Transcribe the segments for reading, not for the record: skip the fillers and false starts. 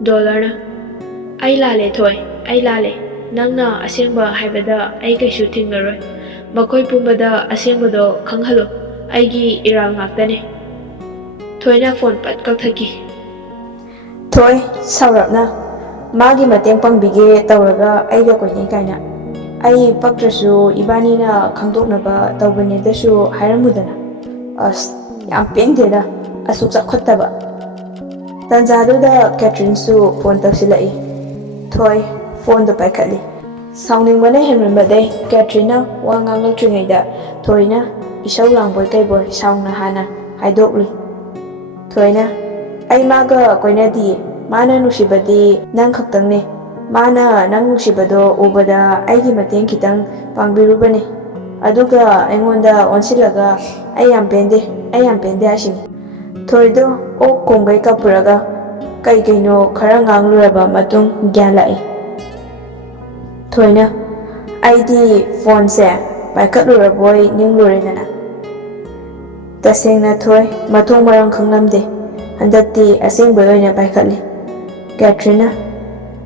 Dollarna ai lale Thoi ai lale nangna asengba haibada ai kaisu thinglaroi makoi pumbada asengbado khanghalo aigi iral ngaktane Thoina phone pat kakthaki Thoi saurapna magi mateng pangbige tawraga aiga koine kaina ai paktrasu ibanina khangdoknaba tawbane dasu hairamudana as yam pengdeda asuk sakhottaba tanjaduda Catherine su phone tawsilai Thoi phone do paikhatli sauningmana henmanbadai Catherine wa nganglaktringaida Thoina isau langboy kaiboy saungna hana haidokli Thoina ai maga koinadi mana nusibadi nang khaktangne mana nang nusibado ubada aigi mateng kitang pangbirubane aduga aingonda onsilaga ai yam pende asing Thoido ok kongai kapuraga kai kaino khara ngangluraba matung gyan lai Thoina aidi phone se paikatluraboy ningluredana tasengna Thoi mathong marang khanglamde handakti asengboy oina paikatli Catherine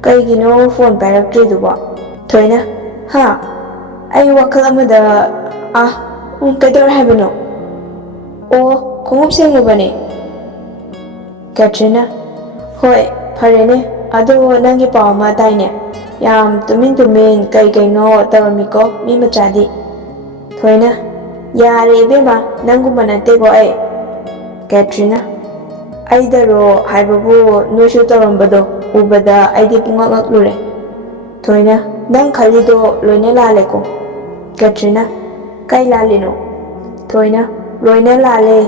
kaigino phone pairaktridubo Thoina ha ai wakhal amada kaidor haibano o khongup senglubane Catherine hoi pharene ado nangi pawama taine yam tumin kai kaino taramiko mi machadi Thoina yare ibema nangumana tego ai Catherine aidaro haibabu noishu tarambado ubada aidi pungak lure Thoina nang khalido loina laleko Catherine kai lalino Thoina loina lale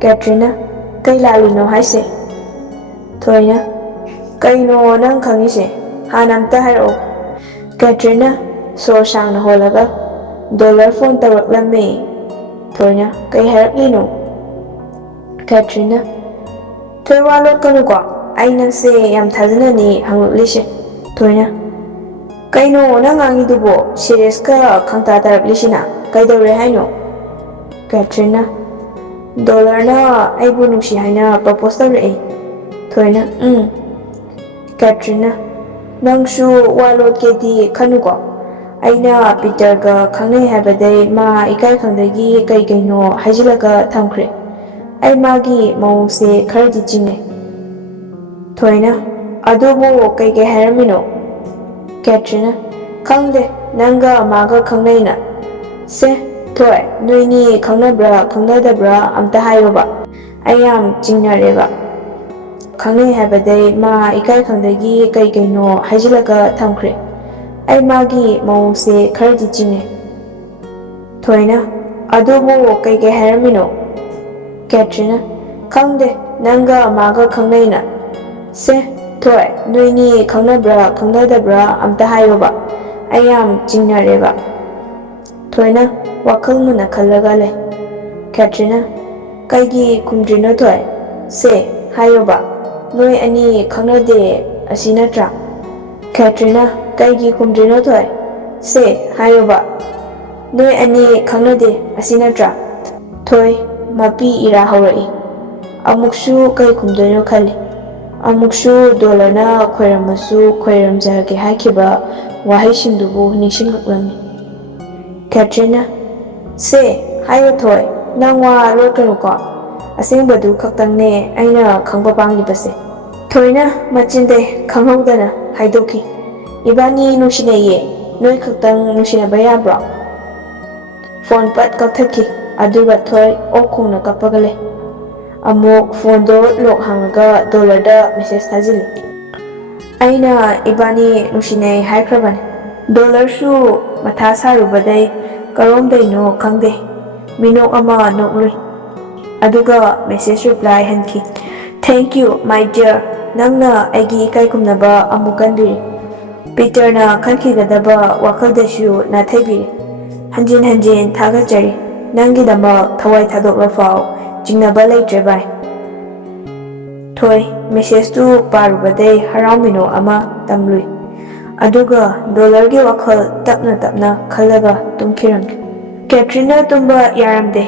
Catherine kai lalino haise Thoina kaino nang khangise hanamta hairo Catherine so sangna holaga dollar phone tawaklame Thoina kai haraklino Catherine Thoi walot kanuko ai nangse yam thajnani hangluklishe Thoina kaino nang angidubo serious ka khangta taraklishina kaidore haino Catherine dollar na aibu nungsi haina propose tawrei Thoina Catherine nangsu walot kedi khanuko aina Peter ga khangnai habadai ma ikai khangdagi kai kaino hajilaga thamkhre ai magi maungse khardi jingne Thoina adubo kai hairamino Catherine khangde nanga maga khangnaina se Thoi noini khangnabra khangnadabra amta hayoba ayam jingnareba khangnai habadai ma ikai khangdagi kai kaino hajilaga thamkhre ai magi maungse khardi jingne Thoina adubo kai hairamino Catherine khangde nanga maga khangnaina se Thoi noini khangnabra khangnadabra amta hayoba ayam jingnareba Thoina wakhal muna khallaga le Catherine kaigi kumdrino Thoi se hayoba noi ani khangnade asinatra Catherine kaigi kumdrino Thoi se hayoba noi ani khangnade asinatra Thoi mapi ira haurai amuksu kai kumdoino khali amuksu dollarna khoiramasu khoiramjage hakiba wahaisingdubu ningsingaklami Catherine se hayo Thoi nangwa lokanuko asengbadu khaktangne aina khangba panglibase Thoina machinde khanghaudana haidoki ibani nusinaye noi khaktang nusinaba yabra phone pat kakthaki aduga Thoi okungna kapagale amuk phone do lok hangaga dollar da message thajili aina ibani nusinai haikrabane dollar su matha sarubadai karomdaino khangde minok ama noklui aduga message reply hanki thank you my dear nangna aigi ikai kumnaba amukanbiri Peter na khankigadaba wakhaldasu na thaibiri hanjin thagachari nangidama thawai thadokla fao jingnaba leitre bai Thoi message tu parubadai haraumino ama tamlui aduga dollar gi wakhal tapna khallaga tumkhirangi Catherine tumba yaramde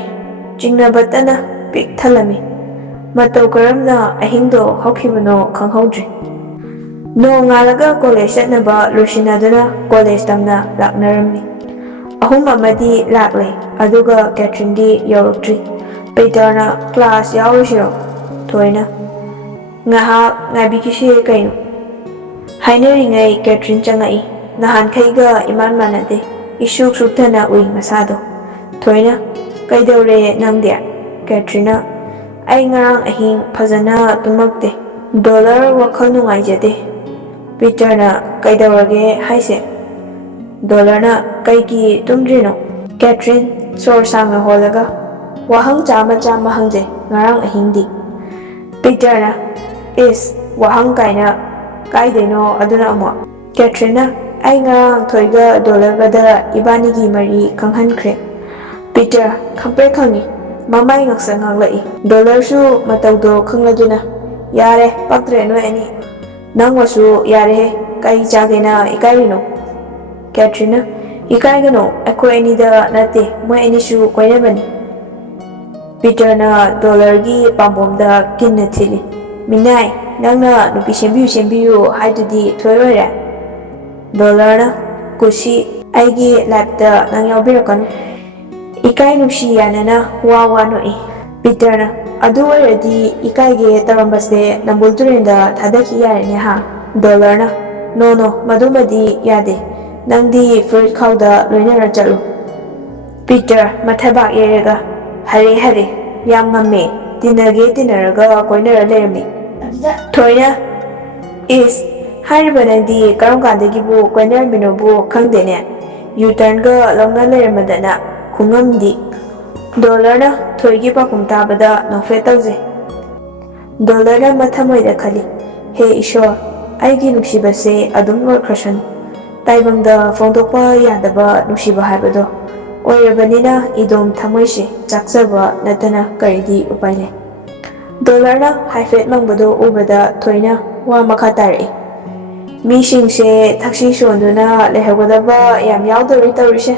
jingnaba tana pik thalami matau karamna ahingdo hokhibano khanghaudri ꯅꯣꯡ ꯉꯥꯜꯂꯒ college ꯆꯠꯅꯕ ꯂꯣꯏꯁꯤꯟꯅꯗꯨꯅ college ꯇꯝꯅ ꯂꯥꯛꯅꯔꯝꯃꯤ꯫ ꯑꯍꯨꯝ ꯑꯃꯗꯤ ꯂꯥꯛꯂꯦ, ꯑꯗꯨꯒ ꯀꯦꯊ꯭ꯔꯤꯟꯗꯤ ꯌꯧꯔꯛꯇ꯭ꯔꯤ꯫ ꯄꯤꯇꯔꯅ "class ꯌꯥꯎꯔꯨꯁꯤꯔꯣ?" ꯊꯣꯏꯅ "ꯉꯥꯏꯍꯥꯛ ꯉꯥꯏꯕꯤꯈꯤꯁꯤ ꯀꯩꯅꯣ?" ꯍꯥꯏꯅꯔꯤꯉꯩ ꯀꯦꯊ꯭ꯔꯤꯟ ꯆꯪꯉꯛꯏ꯫ ꯅꯍꯥꯟꯈꯩꯒ ꯏꯃꯥꯟ ꯃꯥꯟꯅꯗꯦ, ꯏꯁꯨꯛ ꯁꯨꯛꯊꯅ ꯎꯏ ꯃꯁꯥꯗꯣ꯫ ꯊꯣꯏꯅ "ꯀꯩꯗꯧꯔꯦ ꯅꯪꯗꯤ?" ꯀꯦꯊ꯭ꯔꯤꯟꯅ "ꯑꯩ ꯉꯔꯥꯡ ꯑꯍꯤꯡ ꯐꯖꯅ ꯇꯨꯝꯃꯛꯇꯦ, ꯗꯣꯂꯔ ꯋꯥꯈꯜ ꯅꯨꯡꯉꯥꯏꯖꯗꯦ." ꯄꯤꯇꯔꯅ "ꯀꯩꯗꯧꯔꯒꯦ ꯍꯥꯏꯁꯦ?" ꯗꯣꯂꯔꯅ "ꯀꯩꯒꯤ ꯇꯨꯝꯗ꯭ꯔꯤꯅꯣ?" ꯀꯦꯊ꯭ꯔꯤꯟ ꯁꯣꯔ ꯁꯥꯡꯅ ꯍꯣꯜꯂꯒ ꯋꯥꯍꯪ ꯆꯥꯝꯃ ꯍꯪꯖꯩ ꯉꯔꯥꯡ ꯑꯍꯤꯡꯗꯤ꯫ ꯄꯤꯇꯔꯅ "ꯏꯁ, ꯋꯥꯍꯪ ꯀꯥꯏꯅ, ꯀꯥꯏꯗꯩꯅꯣ ꯑꯗꯨꯅ ꯑꯃꯨꯛ?" ꯀꯦꯊ꯭ꯔꯤꯟꯅ "ꯑꯩ ꯉꯔꯥꯡ ꯊꯣꯏꯒ ꯗꯣꯂꯔꯒꯗ ꯏꯕꯥꯅꯤꯒꯤ ꯃꯔꯤ ꯈꯪꯍꯟꯈ꯭ꯔꯦ." ꯄꯤꯇꯔ ꯈꯪꯄ꯭ꯔꯦꯛ ꯈꯪꯏ, ꯃꯃꯥꯏ ꯉꯥꯛꯁꯪ ꯉꯥꯡꯂꯛꯏ꯫ ꯗꯣꯂꯔꯁꯨ ꯃꯇꯧꯗꯣ ꯈꯪꯂꯗꯨꯅ "ꯌꯥꯔꯦ, ꯄꯛꯇ꯭ꯔꯦ ꯅꯣꯏ ꯑꯅꯤ. ꯅꯪꯃꯁꯨ ꯌꯥꯔꯦꯍꯦ, ꯀꯩ ꯆꯥꯒꯦꯅ ꯏꯀꯥꯏꯔꯤꯅꯣ?" ꯀꯦꯊ꯭ꯔꯤꯟꯅ "ꯏꯀꯥꯏꯒꯅꯣ, ꯑꯩꯈꯣꯏ ꯑꯅꯤꯗ ꯅꯠꯇꯦ, ꯃꯣꯏ ꯑꯅꯤꯁꯨ ꯀꯣꯏꯅꯕꯅꯤ." ꯄꯤꯇꯔꯅ ꯗꯣꯂꯔꯒꯤ ꯄꯥꯝꯕꯣꯝꯗ ꯀꯤꯟꯅ ꯊꯤꯜꯂꯤ꯫ "ꯃꯤꯅꯥꯏ, ꯅꯪꯅ ꯅꯨꯄꯤ ꯁꯦꯝꯕꯤꯌꯨ ꯍꯥꯏꯗꯨꯗꯤ ꯊꯣꯏ ꯑꯣꯏꯔꯦ." ꯗꯣꯂꯔꯅ "ꯀꯨꯁꯤ, ꯑꯩꯒꯤ ꯂꯥꯏꯐꯇ ꯅꯪ ꯌꯥꯎꯕꯤꯔꯛꯀꯅꯨ." ꯏꯀꯥꯏ ꯅꯨꯡꯁꯤ ꯌꯥꯅꯅ ꯋꯥ ꯅꯣꯛꯏ꯫ ꯄꯤꯇꯔꯅ "ꯑꯗꯨ ꯑꯣꯏꯔꯗꯤ ꯏꯀꯥꯏꯒꯦ ꯇꯧꯔꯝꯕꯁꯦ ꯅꯝꯕꯨꯜ ꯇꯨꯔꯦꯟꯗ ꯊꯥꯗꯈꯤ ꯌꯥꯔꯦꯅꯦ ꯍꯥ?" ꯗꯣꯂꯔꯅ "ꯅꯣ, ꯃꯗꯨꯃꯗꯤ ꯌꯥꯗꯦ. ꯅꯪꯗꯤ ꯐꯨꯔꯤꯠ ꯈꯥꯎꯗ ꯂꯣꯏꯅꯔ ꯆꯠꯂꯨ." ꯄꯤꯇꯔ ꯃꯊꯕꯥꯛ ꯌꯩꯔꯒ "ꯍꯔꯦ, ꯌꯥꯝ ꯉꯝꯃꯦ. ꯇꯤꯟꯅꯔꯒ ꯀꯣꯏꯅꯔ ꯂꯩꯔꯝꯃꯤ." ꯊꯣꯏꯅ "ꯏꯁ, ꯍꯥꯏꯔꯤꯕ ꯅꯪꯗꯤ ꯀꯔꯝ ꯀꯥꯟꯗꯒꯤꯕꯨ ꯀꯣꯏꯅꯔꯝꯃꯤꯅꯣꯕꯨ ꯈꯪꯗꯦꯅꯦ. ꯌꯨ-ꯇꯔꯟꯒ ꯂꯧꯅ ꯂꯩꯔꯝꯃꯗꯅ ꯈꯨꯉꯝꯗꯤ." ꯗꯣꯂꯔꯅ ꯊꯣꯏꯒꯤ ꯄꯥꯎꯈꯨꯝ ꯇꯥꯕꯗ ꯅꯣꯛꯐꯦꯠ ꯇꯧꯖꯩ꯫ ꯗꯣꯂꯔꯅ ꯃꯊꯃꯣꯏꯗ ꯈꯜꯂꯤ, "ꯍꯦ ꯏꯁꯣꯔ, ꯑꯩꯒꯤ ꯅꯨꯡꯁꯤꯕꯁꯦ ꯑꯗꯨꯝ ꯂꯣꯏꯈ꯭ꯔꯁꯅꯨ. ꯇꯥꯏꯕꯪꯗ ꯐꯣꯡꯗꯣꯛꯄ ꯌꯥꯗꯕ ꯅꯨꯡꯁꯤꯕ ꯍꯥꯏꯕꯗꯣ ꯑꯣꯏꯔꯕꯅꯤꯅ ꯏꯗꯣꯝ ꯊꯃꯣꯏꯁꯦ ꯆꯥꯛꯆꯕ ꯅꯠꯇꯅ ꯀꯔꯤꯗꯤ ꯎꯄꯥꯏ ꯂꯩ." ꯗꯣꯂꯔꯅ ꯍꯥꯏꯐꯦꯠ ꯃꯪꯕꯗꯣ ꯎꯕꯗ ꯊꯣꯏꯅ ꯋꯥ ꯃꯈꯥ ꯇꯥꯔꯛꯏ꯫ "ꯃꯤꯁꯤꯡꯁꯦ ꯊꯛꯁꯤ ꯁꯣꯟꯗꯨꯅ ꯂꯩꯍꯧꯒꯗꯕ ꯌꯥꯝ ꯌꯥꯎꯗꯧꯔꯤ ꯇꯧꯔꯤꯁꯦ."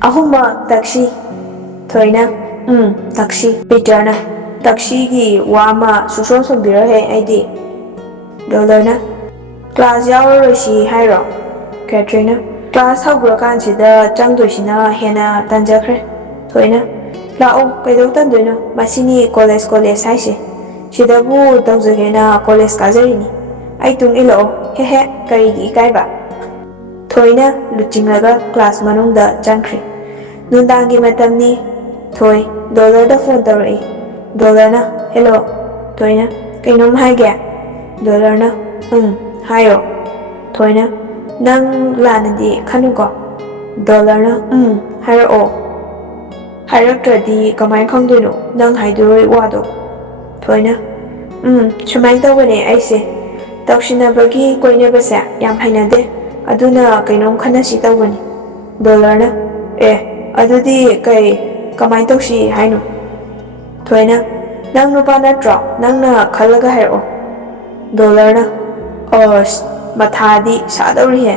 ꯑꯍꯨꯝꯃꯛ ꯇꯛꯁꯤ꯫ ꯊꯣꯏꯅ "ꯇꯛꯁꯤ." ꯄꯤꯇꯔꯅ "ꯇꯛꯁꯤꯒꯤ ꯋꯥ ꯑꯃ ꯁꯨꯛꯁꯣꯟ ꯁꯣꯟꯕꯤꯔꯣꯏꯍꯦ ꯑꯩꯗꯤ." ꯗꯣꯂꯔꯅ "ꯀ꯭ꯂꯥꯁ ꯌꯥꯎꯔꯔꯣꯏꯁꯤ ꯍꯥꯏꯔꯣ?" ꯀꯦꯊ꯭ꯔꯤꯟꯅ "ꯀ꯭ꯂꯥꯁ ꯍꯧꯈ꯭ꯔꯀꯥꯟꯁꯤꯗ ꯆꯪꯗꯣꯏꯁꯤꯅ ꯍꯦꯟꯅ ꯇꯟꯖꯈ꯭ꯔꯦ." ꯊꯣꯏꯅ "ꯂꯥꯛꯑꯣ, ꯀꯩꯗꯧ ꯇꯟꯗꯣꯏꯅꯣ? ꯃꯁꯤꯅꯤ ꯀꯣꯂꯦꯖ ꯍꯥꯏꯁꯦ. ꯁꯤꯗꯕꯨ ꯇꯧꯖꯒꯦꯅ ꯀꯣꯂꯦꯖ ꯀꯥꯖꯔꯤꯅꯤ. ꯑꯩ ꯇꯨꯡ ꯏꯜꯂꯛꯑꯣ." "ꯍꯦꯍꯦ, ꯀꯔꯤꯒꯤ ꯏꯀꯥꯏꯕ?" ꯊꯣꯏꯅ ꯂꯨꯆꯤꯡꯂꯒ ꯀ꯭ꯂꯥꯁ ꯃꯅꯨꯡꯗ ꯆꯪꯈ꯭ꯔꯤ꯫ ꯅꯨꯡꯗꯥꯡꯒꯤ ꯃꯇꯝꯅꯤ꯫ ꯊꯣꯏ ꯗꯣꯂꯔꯗ ꯐꯣꯟ ꯇꯧꯔꯛꯏ꯫ ꯗꯣꯂꯔꯅ "ꯍꯦꯂꯣ." ꯊꯣꯏꯅ "ꯀꯩꯅꯣꯝ ꯍꯥꯏꯒꯦ?" ꯗꯣꯂꯔꯅ "ꯍꯥꯏꯌꯣ." ꯊꯣꯏꯅ "ꯅꯪ ꯂꯥꯟꯅꯗꯤ ꯈꯟꯅꯨꯀꯣ?" ꯗꯣꯂꯔꯅ "ꯍꯥꯏꯔꯛꯑꯣ." "ꯍꯥꯏꯔꯛꯇ꯭ꯔꯗꯤ ꯀꯃꯥꯏ ꯈꯪꯗꯣꯏꯅꯣ ꯅꯪ ꯍꯥꯏꯗꯣꯏ ꯋꯥꯗꯣ?" ꯊꯣꯏꯅ "ꯁꯨꯃꯥꯏ ꯇꯧꯕꯅꯦ ꯑꯩꯁꯦ. ꯇꯧꯁꯤꯟꯅꯕꯒꯤ ꯀꯣꯏꯅꯕꯁꯦ ꯌꯥꯝ ꯍꯩꯅꯗꯦ, ꯑꯗꯨꯅ ꯀꯩꯅꯣꯝ ꯈꯟꯅꯁꯤ ꯇꯧꯕꯅꯤ." ꯗꯣꯂꯔꯅ "ꯑꯗꯨꯗꯤ ꯀꯃꯥꯏ ꯇꯧꯁꯤ ꯍꯥꯏꯅꯣ?" ꯊꯣꯏꯅ "ꯅꯪ ꯅꯨꯄꯥ ꯅꯠꯇ꯭ꯔꯣ? ꯅꯪꯅ ꯈꯜꯂꯒ ꯍꯥꯏꯔꯛꯑꯣ." ꯗꯣꯂꯔꯅ "ꯑꯁ, ꯃꯊꯥꯗꯤ ꯁꯥꯗꯧꯔꯤꯍꯦ.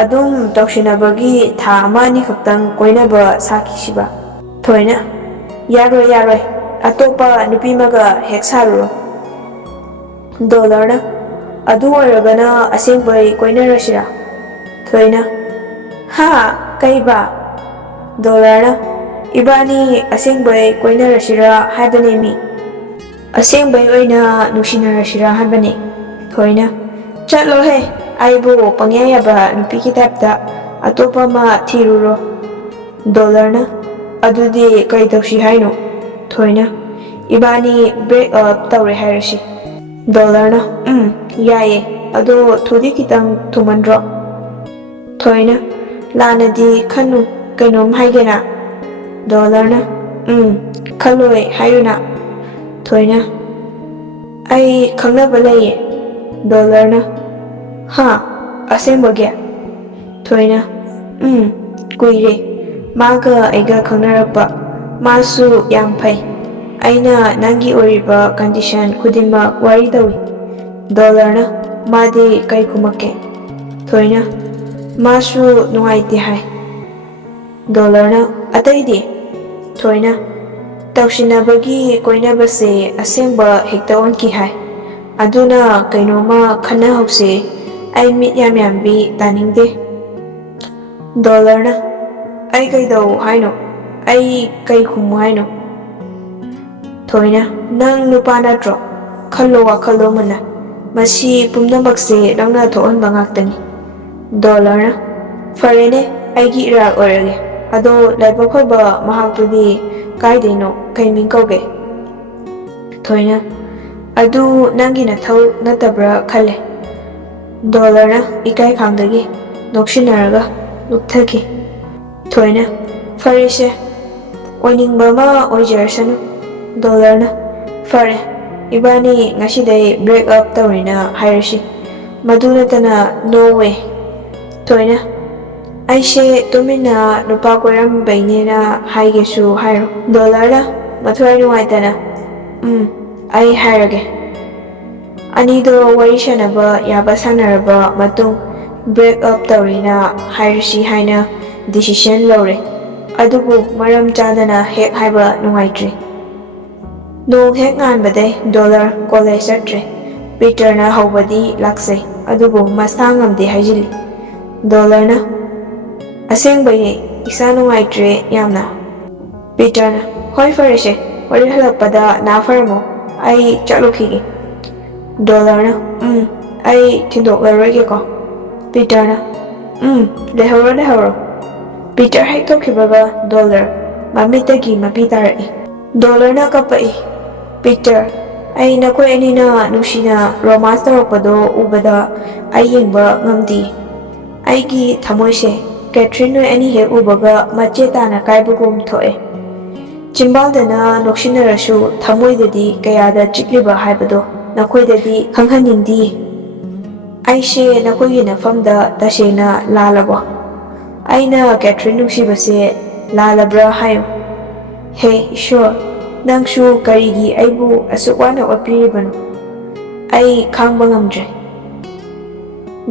ꯑꯗꯨꯝ ꯇꯧꯁꯤꯟꯅꯕꯒꯤ ꯊꯥ ꯑꯃ ꯑꯅꯤ ꯈꯛꯇꯪ ꯀꯣꯏꯅꯕ ꯁꯥꯈꯤꯁꯤꯕ." ꯊꯣꯏꯅ "ꯌꯥꯔꯣꯏ, ꯑꯇꯣꯞꯄ ꯅꯨꯄꯤꯃꯒ ꯍꯦꯛ ꯁꯥꯔꯨꯔꯣ." ꯗꯣꯂꯔꯅ "ꯑꯗꯨ ꯑꯣꯏꯔꯒꯅ ꯑꯁꯦꯡꯕꯩ ꯀꯣꯏꯅꯔꯁꯤꯔꯥ?" ꯊꯣꯏꯅ "ꯍꯥ? ꯀꯩꯕ?" ꯗꯣꯂꯔꯅ "ꯏꯕꯥꯅꯤ ꯑꯁꯦꯡꯕꯩ ꯀꯣꯏꯅꯔꯁꯤꯔꯥ ꯍꯥꯏꯕꯅꯦꯃꯤ. ꯑꯁꯦꯡꯕꯩ ꯑꯣꯏꯅ ꯅꯨꯡꯁꯤꯅꯔꯁꯤꯔꯥ ꯍꯥꯏꯕꯅꯦ." ꯊꯣꯏꯅ "ꯆꯠꯂꯣꯍꯦ, ꯑꯩꯕꯨ ꯄꯪꯌꯥ ꯌꯥꯕ ꯅꯨꯄꯤꯒꯤ ꯇꯥꯏꯞꯇ ꯑꯇꯣꯞꯄ ꯑꯃ ꯊꯤꯔꯨꯔꯣ." ꯗꯣꯂꯔꯅ "ꯑꯗꯨꯗꯤ ꯀꯩ ꯇꯧꯁꯤ ꯍꯥꯏꯅꯣ?" ꯊꯣꯏꯅ "ꯏꯕꯥꯅꯤ ꯕ꯭ꯔꯦꯛ ꯑꯞ ꯇꯧꯔꯦ ꯍꯥꯏꯔꯁꯤ." ꯗꯣꯂꯔꯅ "ꯌꯥꯏꯌꯦ, ꯑꯗꯣ ꯊꯨꯗꯤ ꯈꯤꯇꯪ ꯊꯨꯃꯟꯗ꯭ꯔꯣ?" ꯊꯣꯏꯅ "ꯂꯥꯟꯅꯗꯤ ꯈꯟꯅꯨ, ꯀꯩꯅꯣꯝ ꯍꯥꯏꯒꯦꯅ." ꯗꯣꯂꯔꯅ "ꯈꯜꯂꯣꯏ, ꯍꯥꯏꯌꯨꯅ." ꯊꯣꯏꯅ "ꯑꯩ ꯈꯪꯅꯕ ꯂꯩꯌꯦ." ꯗꯣꯂꯔꯅ "ꯍꯥ? ꯑꯁꯦꯡꯕꯒꯤ?" ꯊꯣꯏꯅ "ꯀꯨꯏꯔꯦ ꯃꯥꯒ ꯑꯩꯒ ꯈꯪꯅꯔꯛꯄ. ꯃꯥꯁꯨ ꯌꯥꯝ ꯐꯩ. ꯑꯩꯅ ꯅꯪꯒꯤ ꯑꯣꯏꯔꯤꯕ ꯀꯟꯗꯤꯁꯟ ꯈꯨꯗꯤꯡꯃꯛ ꯋꯥꯔꯤ ꯇꯧꯏ." ꯗꯣꯂꯔꯅ "ꯃꯥꯗꯤ ꯀꯩ ꯈꯨꯝꯃꯛꯀꯦ?" ꯊꯣꯏꯅ "ꯃꯥꯁꯨ ꯅꯨꯡꯉꯥꯏꯇꯦ ꯍꯥꯏ." ꯗꯣꯂꯔꯅ "ꯑꯇꯩꯗꯤ?" ꯊꯣꯏꯅ "ꯇꯧꯁꯤꯟꯅꯕꯒꯤ ꯀꯣꯏꯅꯕꯁꯦ ꯑꯁꯦꯡꯕ ꯍꯦꯛꯇ ꯑꯣꯟꯈꯤ ꯍꯥꯏ. ꯑꯗꯨꯅ ꯀꯩꯅꯣꯝꯃ ꯈꯟꯅꯍꯧꯁꯦ. ꯑꯩ ꯃꯤꯠ ꯌꯥꯝꯕꯤ ꯇꯥꯅꯤꯡꯗꯦ. ꯗꯣꯂꯔꯅ ꯑꯩ ꯀꯩꯗꯧ ꯍꯥꯏꯅꯣ? ꯑꯩ ꯀꯩ ꯈꯨꯝꯃꯨ ꯍꯥꯏꯅꯣ? ꯊꯣꯏꯅ ꯅꯪ ꯅꯨꯄꯥ ꯅꯠꯇ꯭ꯔꯣ? ꯈꯜꯂꯣ ꯋꯥꯈꯜꯗꯣ ꯃꯨꯟꯅ. ꯃꯁꯤ ꯄꯨꯝꯅꯃꯛꯁꯦ ꯅꯪꯅ ꯊꯣꯛꯍꯟꯕ ꯉꯥꯛꯇꯅꯤ. ꯗꯣꯂꯔꯅ ꯐꯔꯦꯅꯦ, ꯑꯩꯒꯤ ꯏꯔꯥꯜ ꯑꯣꯏꯔꯒꯦ. ꯑꯗꯣ ꯂꯥꯏꯕꯛ ꯐꯕ ꯃꯍꯥꯛꯇꯨꯗꯤ ꯀꯥꯏꯗꯩꯅꯣ? ꯀꯩ ꯃꯤꯡ ꯀꯧꯒꯦ? ꯊꯣꯏꯅ ꯑꯗꯨ ꯅꯪꯒꯤ ꯅꯊꯧ ꯅꯠꯇꯕ꯭ꯔꯥ ꯈꯜꯂꯦ. ꯗꯣꯂꯔꯅ ꯏꯀꯥꯏꯈꯥꯡꯗꯒꯤ ꯅꯣꯛꯁꯤꯟꯅꯔꯒ ꯂꯨꯞꯊꯈꯤ. ꯊꯣꯏꯅ ꯐꯔꯦꯁꯦ, ꯑꯣꯏꯅꯤꯡꯕ ꯑꯃ ꯑꯣꯏꯖꯔꯁꯅꯨ. ꯗꯣꯂꯔꯅ ꯐꯔꯦ, ꯏꯕꯥꯅꯤ ꯉꯁꯤꯗꯩ ꯕ꯭ꯔꯦꯛ ꯑꯞ ꯇꯧꯔꯤꯅ ꯍꯥꯏꯔꯁꯤ. ꯃꯗꯨ ꯅꯠꯇꯅ ꯅꯣ ꯋꯦ. ꯊꯣꯏꯅ ꯑꯩꯁꯦ ꯇꯨꯃꯤꯟꯅ ꯅꯨꯄꯥ ꯀꯣꯏꯔꯝꯕꯩꯅꯦꯅ ꯍꯥꯏꯒꯦꯁꯨ ꯍꯥꯏꯔꯣ. ꯗꯣꯂꯔꯅ ꯃꯊ꯭ꯋꯥꯏ ꯅꯨꯡꯉꯥꯏꯇꯅ ꯑꯩ ꯍꯥꯏꯔꯒꯦ. ꯑꯅꯤꯗꯣ ꯋꯥꯔꯤ ꯁꯥꯟꯅꯕ ꯌꯥꯕ ꯁꯥꯟꯅꯔꯕ ꯃꯇꯨꯡ ꯕ꯭ꯔꯦꯛ ꯑꯞ ꯇꯧꯔꯤꯅ ꯍꯥꯏꯔꯁꯤ ꯍꯥꯏꯅ ꯗꯤꯁꯤꯁꯟ ꯂꯧꯔꯦ. ꯑꯗꯨꯕꯨ ꯃꯔꯝ ꯆꯥꯗꯅ ꯍꯦꯛ ꯍꯥꯏꯕ ꯅꯨꯡꯉꯥꯏꯇ꯭ꯔꯦ. ꯅꯣꯡ ꯍꯦꯛ ꯉꯥꯟꯕꯗꯩ ꯗꯣꯂꯔ ꯀꯣꯂꯦꯖ ꯆꯠꯇ꯭ꯔꯦ. ꯄꯤꯇꯔꯅ ꯍꯧꯕꯗꯤ ꯂꯥꯛꯆꯩ, ꯑꯗꯨꯕꯨ ꯃꯁꯥ ꯉꯝꯗꯦ ꯍꯥꯏꯖꯤꯜꯂꯤ. ꯗꯣꯂꯔꯅ ꯑꯁꯦꯡꯕꯩꯅꯦ, ꯏꯁꯥ ꯅꯨꯡꯉꯥꯏꯇ꯭ꯔꯦ ꯌꯥꯝꯅ. ꯄꯤꯇꯔꯅ ꯍꯣꯏ ꯐꯔꯦꯁꯦ, ꯋꯥꯔꯤ ꯍꯜꯂꯛꯄꯗ ꯅꯥ ꯐꯔꯝꯃꯣ. ꯑꯩ ꯆꯠꯂꯨꯈꯤꯒꯦ. ꯗꯣꯂꯔꯅ ꯑꯩ ꯊꯤꯟꯗꯣꯛꯂꯔꯣꯏꯒꯦꯀꯣ. ꯄꯤꯇꯔꯅ ꯂꯩꯍꯧꯔꯣ ꯂꯩꯍꯧꯔꯣ. ꯄꯤꯇꯔ ꯍꯦꯛ ꯊꯣꯛꯈꯤꯕꯒ ꯗꯣꯂꯔ ꯃꯃꯤꯠꯇꯒꯤ ꯃꯄꯤ ꯇꯥꯔꯛꯏ. ꯗꯣꯂꯔꯅ ꯀꯞꯄꯛꯏ. ꯄꯤꯇꯔ, ꯑꯩ ꯅꯈꯣꯏ ꯑꯅꯤꯅ ꯅꯨꯡꯁꯤꯅ ꯔꯣꯃꯥꯟꯁ ꯇꯧꯔꯛꯄꯗꯣ ꯎꯕꯗ ꯑꯩ ꯌꯦꯡꯕ ꯉꯝꯗꯦ. ꯑꯩꯒꯤ ꯊꯃꯣꯏꯁꯦ ꯀꯦꯊ꯭ꯔꯤꯟ ꯅꯣꯏ ꯑꯅꯤ ꯍꯦꯛ ꯎꯕꯒ ꯃꯆꯦꯠ ꯇꯥꯅ ꯀꯥꯏꯕꯒꯨꯝ ꯊꯣꯛꯑꯦ. ꯆꯤꯝꯕꯥꯜꯗꯅ ꯅꯣꯛꯁꯤꯟꯅꯔꯁꯨ ꯊꯃꯣꯏꯗꯗꯤ ꯀꯌꯥꯗ ꯆꯤꯛꯂꯤꯕ ꯍꯥꯏꯕꯗꯣ ꯅꯈꯣꯏꯗꯗꯤ ꯈꯪꯍꯟꯅꯤꯡꯗꯤꯌꯦ. ꯑꯩꯁꯦ ꯅꯈꯣꯏꯒꯤ ꯅꯐꯝꯗ ꯇꯁꯦꯡꯅ ꯂꯥꯜꯂꯕꯣ? ꯑꯩꯅ ꯀꯦꯊ꯭ꯔꯤꯟ ꯅꯨꯡꯁꯤꯕꯁꯦ ꯂꯥꯜꯂꯕ꯭ꯔꯥ ꯍꯥꯏꯌꯨ. ꯍꯦ ꯏꯁꯣꯔ, ꯅꯪꯁꯨ ꯀꯔꯤꯒꯤ ꯑꯩꯕꯨ ꯑꯁꯨꯛ ꯋꯥꯅ ꯑꯣꯠꯄꯤꯔꯤꯕꯅꯣ? ꯑꯩ ꯈꯥꯡꯕ ꯉꯝꯗ꯭ꯔꯦ꯫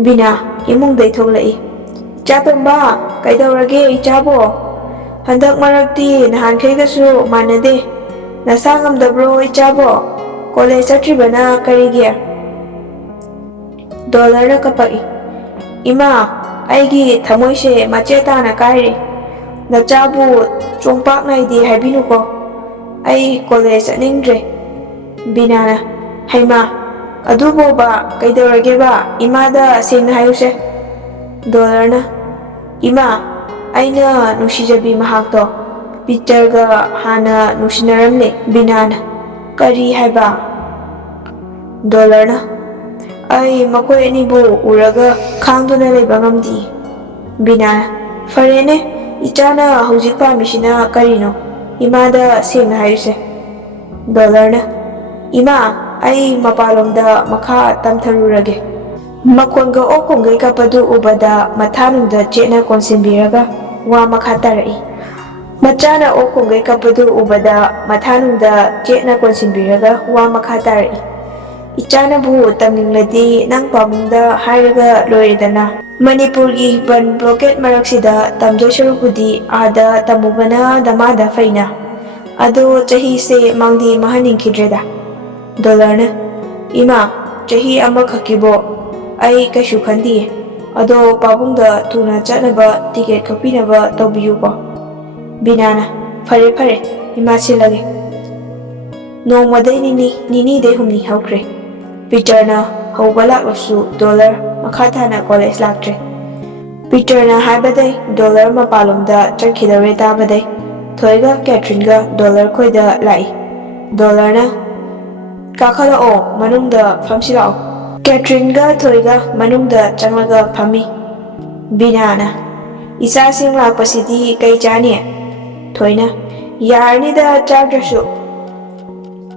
ꯕꯤꯅꯥ ꯏꯃꯨꯡꯗꯩ ꯊꯣꯛꯂꯛꯏ. ꯏꯆꯥ ꯇꯣꯝꯕ, ꯀꯩꯗꯧꯔꯒꯦ ꯏꯆꯥꯕꯣ? ꯍꯟꯗꯛ ꯃꯔꯛꯇꯤ ꯅꯍꯥꯟꯈꯩꯒꯁꯨ ꯃꯥꯟꯅꯗꯦ. ꯅꯁꯥ ꯉꯝꯗꯕ꯭ꯔꯣ ꯏꯆꯥꯕꯣ? ꯀꯣꯂꯦꯖ ꯆꯠꯇ꯭ꯔꯤꯕꯅ ꯀꯔꯤꯒꯤ? ꯗꯣꯂꯔꯅ ꯀꯞꯄꯛꯏ. ꯏꯃꯥ, ꯑꯩꯒꯤ ꯊꯃꯣꯏꯁꯦ ꯃꯆꯦꯠ ꯇꯥꯅ ꯀꯥꯏꯔꯦ. ꯅꯆꯥꯕꯨ ꯆꯣꯡꯄꯥꯛ ꯅꯥꯏꯗꯦ ꯍꯥꯏꯕꯤꯅꯨꯀꯣ. ꯑꯩ ꯀꯣꯂꯦꯖ ꯆꯠꯅꯤꯡꯗ꯭ꯔꯦ. ꯕꯤꯅꯥꯅ ꯍꯩꯃꯥ, ꯑꯗꯨꯕꯣꯕ ꯀꯩꯗꯧꯔꯒꯦꯕ? ꯏꯃꯥꯗ ꯁꯦꯡꯅ ꯍꯥꯏꯌꯨꯁꯦ. ꯗꯣꯂꯔꯅ ꯏꯃꯥ, ꯑꯩꯅ ꯅꯨꯡꯁꯤꯖꯕꯤ ꯃꯍꯥꯛꯇꯣ ꯄꯤꯇꯔꯒ ꯍꯥꯟꯅ ꯅꯨꯡꯁꯤꯅꯔꯝꯂꯦ. ꯕꯤꯅꯥꯅ ꯀꯔꯤ ꯍꯥꯏꯕ? ꯗꯣꯂꯔꯅ ꯑꯩ ꯃꯈꯣꯏ ꯑꯅꯤꯕꯨ ꯎꯔꯒ ꯈꯥꯡꯗꯨꯅ ꯂꯩꯕ ꯉꯝꯗꯦ. ꯕꯤꯅꯥꯅ ꯐꯔꯦꯅꯦ, ꯏꯆꯥꯅ ꯍꯧꯖꯤꯛ ꯄꯥꯝꯃꯤꯁꯤꯅ ꯀꯔꯤꯅꯣ? ꯏꯃꯥꯗ ꯁꯦꯡꯅ ꯍꯥꯏꯌꯨꯁꯦ. ꯗꯣꯂꯔꯅ ꯏꯃꯥ, ꯑꯩ ꯃꯄꯥꯟꯂꯣꯝꯗ ꯃꯈꯥ ꯇꯝꯊꯔꯨꯔꯒꯦ. ꯃꯈꯣꯟꯒ ꯑꯣꯛ ꯈꯣꯡꯒꯩ ꯀꯞꯄꯗꯨ ꯎꯕꯗ ꯃꯊꯥꯅꯨꯡꯗ ꯆꯦꯠꯅ ꯀꯣꯟꯁꯤꯟꯕꯤꯔꯒ ꯋꯥ ꯃꯈꯥ ꯇꯥꯔꯛꯏ. ꯃꯆꯥꯅ ꯑꯣꯛ ꯈꯣꯡꯒꯩ ꯀꯞꯄꯗꯨ ꯎꯕꯗ ꯃꯊꯥꯅꯨꯡꯗ ꯆꯦꯠꯅ ꯀꯣꯟꯁꯤꯟꯕꯤꯔꯒ ꯋꯥ ꯃꯈꯥ ꯇꯥꯔꯛꯏ. ꯏꯆꯥꯅꯕꯨ ꯇꯝꯅꯤꯡꯂꯗꯤ ꯅꯪ ꯄꯥꯕꯨꯡꯗ ꯍꯥꯏꯔꯒ ꯂꯣꯏꯔꯦꯗꯅ. ꯃꯅꯤꯄꯨꯔꯒꯤ ꯕꯟ ꯕ꯭ꯂꯣꯀꯦꯠ ꯃꯔꯛꯁꯤꯗ ꯇꯝꯗꯣꯏ ꯁꯔꯨꯛꯄꯨꯗꯤ ꯑꯥꯗ ꯇꯝꯃꯨꯕꯅ ꯗꯃꯥꯗ ꯐꯩꯅ. ꯑꯗꯣ ꯆꯍꯤꯁꯦ ꯃꯥꯡꯗꯤ ꯃꯥꯡꯍꯟꯅꯤꯡꯈꯤꯗ꯭ꯔꯦꯗ. ꯗꯣꯂꯔꯅ ꯏꯃꯥ, ꯆꯍꯤ ꯑꯃꯈꯛꯀꯤꯕꯣ ꯑꯩ ꯀꯩꯁꯨ ꯈꯟꯗꯤꯌꯦ. ꯑꯗꯣ ꯄꯥꯕꯨꯡꯗ ꯊꯨꯅ ꯆꯠꯅꯕ ꯇꯤꯀꯦꯠ ꯀꯛꯄꯤꯅꯕ ꯇꯧꯕꯤꯌꯨꯀꯣ. ꯕꯤꯅꯥꯅ ꯐꯔꯦ ꯐꯔꯦ, ꯏꯃꯥ ꯁꯤꯜꯂꯒꯦ꯫ ꯅꯣꯡꯃꯗꯩ ꯅꯤꯅꯤꯗꯩ ꯍꯨꯝꯅꯤ ꯍꯧꯈ꯭ꯔꯦ. ꯄꯤꯇꯔꯅ ꯍꯧꯕ ꯂꯥꯛꯂꯁꯨ ꯗꯣꯂꯔ ꯃꯈꯥ ꯇꯥꯅ ꯀꯣꯂꯦꯖ ꯂꯥꯛꯇ꯭ꯔꯦ. ꯄꯤꯇꯔꯅ ꯍꯥꯏꯕꯗꯩ ꯗꯣꯂꯔ ꯃꯄꯥꯟꯂꯣꯝꯗ ꯆꯠꯈꯤꯗꯧꯔꯦ ꯇꯥꯕꯗꯩ ꯊꯣꯏꯒ ꯀꯦꯊ꯭ꯔꯤꯟꯒ ꯗꯣꯂꯔ ꯈꯣꯏꯗ ꯂꯥꯛꯏ. ꯗꯣꯂꯔꯅ ꯀꯥꯈꯠꯂꯛꯑꯣ, ꯃꯅꯨꯡꯗ ꯐꯝꯁꯤꯜꯂꯛꯑꯣ꯫ ꯀꯦꯊ꯭ꯔꯤꯟꯒ ꯊꯣꯏꯒ ꯃꯅꯨꯡꯗ ꯆꯪꯂꯒ ꯐꯝꯃꯤ. ꯕꯤꯅꯥꯅ ꯏꯆꯥꯁꯤꯡ ꯂꯥꯛꯄꯁꯤꯗꯤ ꯀꯩ ꯆꯥꯅꯤ? ꯊꯣꯏꯅ ꯌꯥꯔꯅꯤꯗ ꯆꯥꯗ꯭ꯔꯁꯨ꯫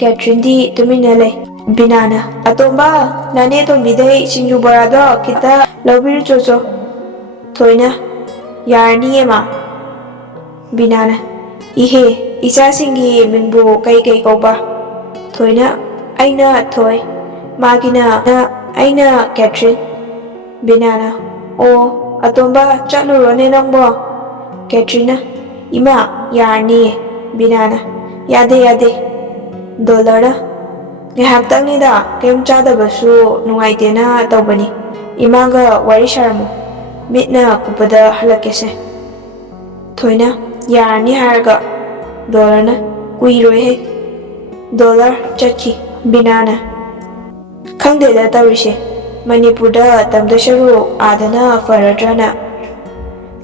ꯀꯦꯊ꯭ꯔꯤꯟꯗꯤ ꯇꯨꯃꯤꯟꯅ ꯂꯩ. ꯕꯤꯅꯥꯅ ꯑꯇꯣꯝꯕ, ꯅꯅꯦ ꯇꯣꯝꯕꯤꯗꯩ ꯁꯤꯡꯖꯨ ꯕꯣꯔꯥꯗꯣ ꯈꯤꯇ ꯂꯧꯕꯤꯔꯨꯆꯣꯆꯣ꯫ ꯊꯣꯏꯅ ꯌꯥꯔꯅꯤꯌꯦ ꯃꯥ꯫ ꯕꯤꯅꯥꯅ ꯏꯍꯦ, ꯏꯆꯥꯁꯤꯡꯒꯤ ꯃꯤꯡꯕꯨ ꯀꯩ ꯀꯧꯕ? ꯊꯣꯏꯅ ꯑꯩꯅ ꯊꯣꯏ, ꯃꯥꯒꯤꯅ ꯑꯩꯅ ꯀꯦꯊ꯭ꯔꯤꯟ꯫ ꯕꯤꯅꯥꯅ ꯑꯣ, ꯑꯇꯣꯝꯕ ꯆꯠꯂꯨꯔꯣꯅꯦ ꯅꯪꯕꯣ꯫ ꯀꯦꯊ꯭ꯔꯤꯟꯅ ꯏꯃꯥ, ꯌꯥꯔꯅꯤꯌꯦ꯫ ꯕꯤꯅꯥꯅ ꯌꯥꯗꯦ ꯌꯥꯗꯦ꯫ ꯗꯣꯂꯔꯅ ꯉꯥꯏꯍꯥꯛꯇꯪꯅꯤꯗ ꯀꯩꯝ ꯆꯥꯗꯕꯁꯨ ꯅꯨꯡꯉꯥꯏꯇꯦꯅ ꯇꯧꯕꯅꯤ ꯏꯃꯥꯒ ꯋꯥꯔꯤ ꯁꯥꯔꯝꯃꯨ ꯃꯤꯠꯅ ꯀꯨꯞꯄꯗ ꯍꯜꯂꯛꯀꯦꯁꯦ ꯊꯣꯏꯅ ꯌꯥꯔꯅꯤ ꯍꯥꯏꯔꯒ ꯗꯣꯂꯔꯅ ꯀꯨꯏꯔꯣꯏꯍꯦ ꯗꯣꯂꯔ ꯆꯠꯈꯤ ꯕꯤꯅꯥꯅ ꯈꯪꯗꯦꯗ ꯇꯧꯔꯤꯁꯦ ꯃꯅꯤꯄꯨꯔꯗ ꯇꯝꯗꯣꯏ ꯁꯔꯨꯛ ꯑꯥꯗꯅ ꯐꯔꯗ꯭ꯔꯅ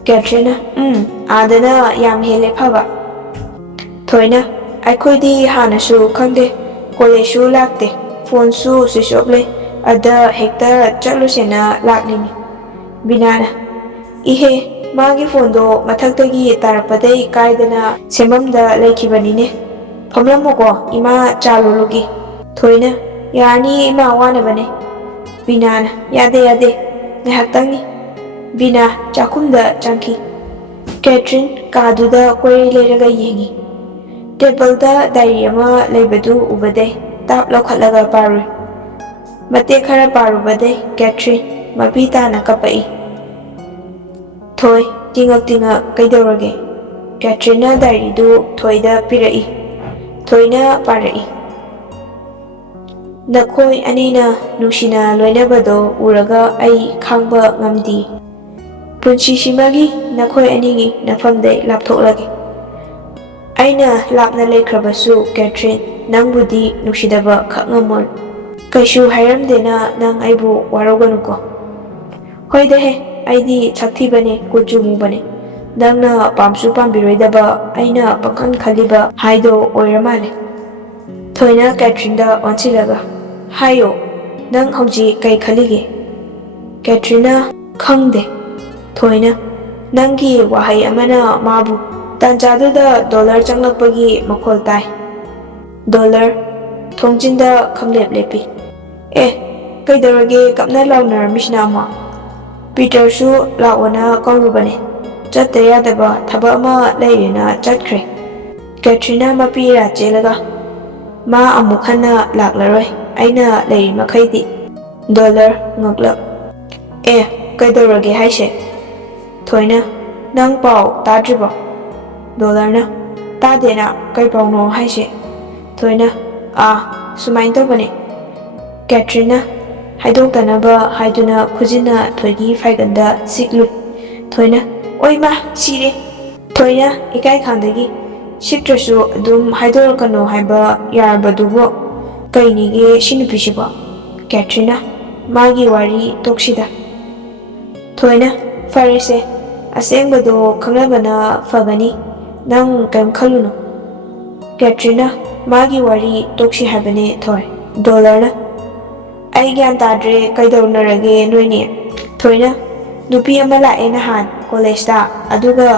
ꯀꯦꯊ꯭ꯔꯤꯟꯅ ꯑꯥꯗꯅ ꯌꯥꯝ ꯍꯦꯜꯂꯦ ꯐꯕ ꯊꯣꯏꯅ ꯑꯩꯈꯣꯏꯗꯤ ꯍꯥꯟꯅꯁꯨ ꯈꯪꯗꯦ ꯀꯣꯂꯦꯖꯁꯨ ꯂꯥꯛꯇꯦ ꯐꯣꯟꯁꯨ ꯁ꯭ꯋꯤꯆ ꯑꯣꯐ ꯂꯩ ꯑꯗ ꯍꯦꯛꯇ ꯆꯠꯂꯨꯁꯦꯅ ꯂꯥꯛꯂꯤꯅꯤ ꯕꯤꯅꯥꯅ ꯏꯍꯦ ꯃꯥꯒꯤ ꯐꯣꯟꯗꯣ ꯃꯊꯛꯇꯒꯤ ꯇꯥꯔꯛꯄꯗꯩ ꯀꯥꯏꯗꯅ ꯁꯦꯝꯐꯝꯗ ꯂꯩꯈꯤꯕꯅꯤꯅꯦ ꯐꯝꯂꯝꯃꯨꯀꯣ ꯏꯃꯥ ꯆꯥ ꯂꯣꯜꯂꯨꯒꯤ ꯊꯣꯏꯅ ꯌꯥꯔꯅꯤ ꯏꯃꯥ ꯋꯥꯅꯕꯅꯦ ꯕꯤꯅꯥꯅ ꯌꯥꯗꯦ ꯌꯥꯗꯦ ꯉꯥꯏꯍꯥꯛꯇꯪꯅꯤ ꯕꯤꯅꯥ ꯆꯥꯛꯈꯨꯝꯗ ꯆꯪꯈꯤ ꯀꯦꯊ꯭ꯔꯤꯟ ꯀꯥꯗꯨꯗ ꯀꯣꯏꯔꯩ ꯂꯩꯔꯒ ꯌꯦꯡꯉꯤ ꯇꯦꯕꯜꯗ ꯗꯥꯏꯔꯤ ꯑꯃ ꯂꯩꯕꯗꯨ ꯎꯕꯗꯩ ꯇꯥꯞ ꯂꯧꯈꯠꯂꯒ ꯄꯥꯔꯨꯏ ꯃꯇꯦꯛ ꯈꯔ ꯄꯥꯔꯨꯕꯗꯩ ꯀꯦꯊ꯭ꯔꯤꯟ ꯃꯄꯤ ꯇꯥꯅ ꯀꯞꯄꯛꯏ ꯊꯣꯏ ꯇꯤꯉꯛ ꯇꯤꯉꯛ ꯀꯩꯗꯧꯔꯒꯦ ꯀꯦꯊ꯭ꯔꯤꯟꯅ ꯗꯥꯏꯔꯤꯗꯨ ꯊꯣꯏꯗ ꯄꯤꯔꯛꯏ ꯊꯣꯏꯅ ꯄꯥꯔꯛꯏ ꯅꯈꯣꯏ ꯑꯅꯤꯅ ꯅꯨꯡꯁꯤꯅ ꯂꯣꯏꯅꯕꯗꯣ ꯎꯔꯒ ꯑꯩ ꯈꯥꯡꯕ ꯉꯝꯗꯦ ꯄꯨꯟꯁꯤꯁꯤꯃꯒꯤ ꯅꯈꯣꯏ ꯑꯅꯤꯒꯤ ꯅꯐꯝꯗꯩ ꯂꯥꯞꯊꯣꯛꯂꯒꯦ ꯑꯩꯅ ꯂꯥꯞꯅ ꯂꯩꯈ꯭ꯔꯕꯁꯨ ꯀꯦꯊ꯭ꯔꯤꯟ ꯅꯪꯕꯨꯗꯤ ꯅꯨꯡꯁꯤꯗꯕ ꯈꯛ ꯉꯝꯃꯣꯏ ꯀꯩꯁꯨ ꯍꯥꯏꯔꯝꯗꯦꯅ ꯅꯪ ꯑꯩꯕꯨ ꯋꯥꯔꯧꯒꯅꯨꯀꯣ ꯍꯣꯏꯗꯍꯦ ꯑꯩꯗꯤ ꯁꯛꯊꯤꯕꯅꯦ ꯀꯨꯆꯨ ꯃꯨꯕꯅꯦ ꯅꯪꯅ ꯄꯥꯝꯁꯨ ꯄꯥꯝꯕꯤꯔꯣꯏꯗꯕ ꯑꯩꯅ ꯄꯥꯈꯜ ꯈꯜꯂꯤꯕ ꯍꯥꯏꯗꯣ ꯑꯣꯏꯔ ꯃꯥꯜꯂꯦ ꯊꯣꯏꯅ ꯀꯦꯊ꯭ꯔꯤꯟꯗ ꯑꯣꯟꯁꯤꯜꯂꯒ ꯍꯥꯏꯌꯣ ꯅꯪ ꯍꯧꯖꯤꯛ ꯀꯩ ꯈꯜꯂꯤꯒꯦ ꯀꯦꯊ꯭ꯔꯤꯟꯅ ꯈꯪꯗꯦ ꯊꯣꯏꯅ ꯅꯪꯒꯤ ꯋꯥꯍꯩ ꯑꯃꯅ ꯃꯥꯕꯨ ꯇꯥꯟꯖꯥꯗꯨꯗ ꯗꯣꯂꯔ ꯆꯪꯂꯛꯄꯒꯤ ꯃꯈꯣꯜ ꯇꯥꯏ ꯗꯣꯂꯔ ꯊꯣꯡꯖꯤꯟꯗ ꯈꯪꯂꯦꯞ ꯂꯦꯞꯄꯤ ꯀꯩꯗꯧꯔꯒꯦ ꯀꯞꯅ ꯂꯥꯎꯅꯔꯝꯃꯤꯁꯤꯅ ꯑꯃꯨꯛ ꯄꯤꯇꯔꯁꯨ ꯂꯥꯛꯑꯣꯅ ꯀꯧꯔꯨꯕꯅꯦ ꯆꯠꯇ ꯌꯥꯗꯕ ꯊꯕꯛ ꯑꯃ ꯂꯩꯔꯦꯅ ꯆꯠꯈ꯭ꯔꯦ ꯀꯦꯊ꯭ꯔꯤꯟꯅ ꯃꯄꯤꯔꯥ ꯆꯦꯜꯂꯒ ꯃꯥ ꯑꯃꯨꯛ ꯍꯟꯅ ꯂꯥꯛꯂꯔꯣꯏ ꯑꯩꯅ ꯂꯩꯔꯤ ꯃꯈꯩꯗꯤ ꯗꯣꯂꯔ ꯉꯛꯂꯛ ꯀꯩꯗꯧꯔꯒꯦ ꯍꯥꯏꯁꯦ ꯊꯣꯏꯅ ꯅꯪ ꯄꯥꯎ ꯇꯥꯗ꯭ꯔꯤꯕꯣ ꯗꯣꯂꯔꯅ ꯇꯥꯗꯦꯅ ꯀꯩ ꯄꯥꯎꯅꯣ ꯍꯥꯏꯁꯦ ꯊꯣꯏꯅ ꯁꯨꯃꯥꯏꯅ ꯇꯧꯕꯅꯦ ꯀꯦꯊ꯭ꯔꯤꯟꯅ ꯍꯥꯏꯗꯣꯛꯇꯅꯕ ꯍꯥꯏꯗꯨꯅ ꯈꯨꯖꯤꯟꯅ ꯊꯣꯏꯒꯤ ꯐꯥꯏꯒꯟꯗ ꯁꯤꯛꯂꯨꯏ ꯊꯣꯏꯅ ꯑꯣꯏꯃꯥ ꯁꯤꯔꯦ ꯊꯣꯏꯅ ꯏꯀꯥꯏꯈꯥꯟꯗꯒꯤ ꯁꯤꯛꯇ꯭ꯔꯁꯨ ꯑꯗꯨꯝ ꯍꯥꯏꯗꯣꯔꯛꯀꯅꯣ ꯍꯥꯏꯕ ꯌꯥꯔꯕꯗꯨꯕꯨ ꯀꯩꯅꯤꯒꯦ ꯁꯤ ꯅꯨꯄꯤꯁꯤꯕꯣ ꯀꯦꯊ꯭ꯔꯤꯟꯅ ꯃꯥꯒꯤ ꯋꯥꯔꯤ ꯇꯣꯛꯁꯤꯗ ꯊꯣꯏꯅ ꯐꯔꯦꯁꯦ ꯑꯁꯦꯡꯕꯗꯣ ꯈꯪꯅꯕꯅ ꯐꯒꯅꯤ ꯅꯪ ꯀꯩꯝ ꯈꯜꯂꯨꯅꯨ ꯀꯦꯊ꯭ꯔꯤꯟꯅ ꯃꯥꯒꯤ ꯋꯥꯔꯤ ꯇꯣꯛꯁꯤ ꯍꯥꯏꯕꯅꯦ ꯊꯣꯏ ꯗꯣꯂꯔꯅ ꯑꯩ ꯒ꯭ꯌꯥꯟ ꯇꯥꯗ꯭ꯔꯦ ꯀꯩꯗꯧꯅꯔꯒꯦ ꯅꯣꯏꯅꯦ ꯊꯣꯏꯅ ꯅꯨꯄꯤ ꯑꯃ ꯂꯥꯛꯑꯦ ꯅꯍꯥꯟ ꯀꯣꯂꯦꯖꯇ ꯑꯗꯨꯒ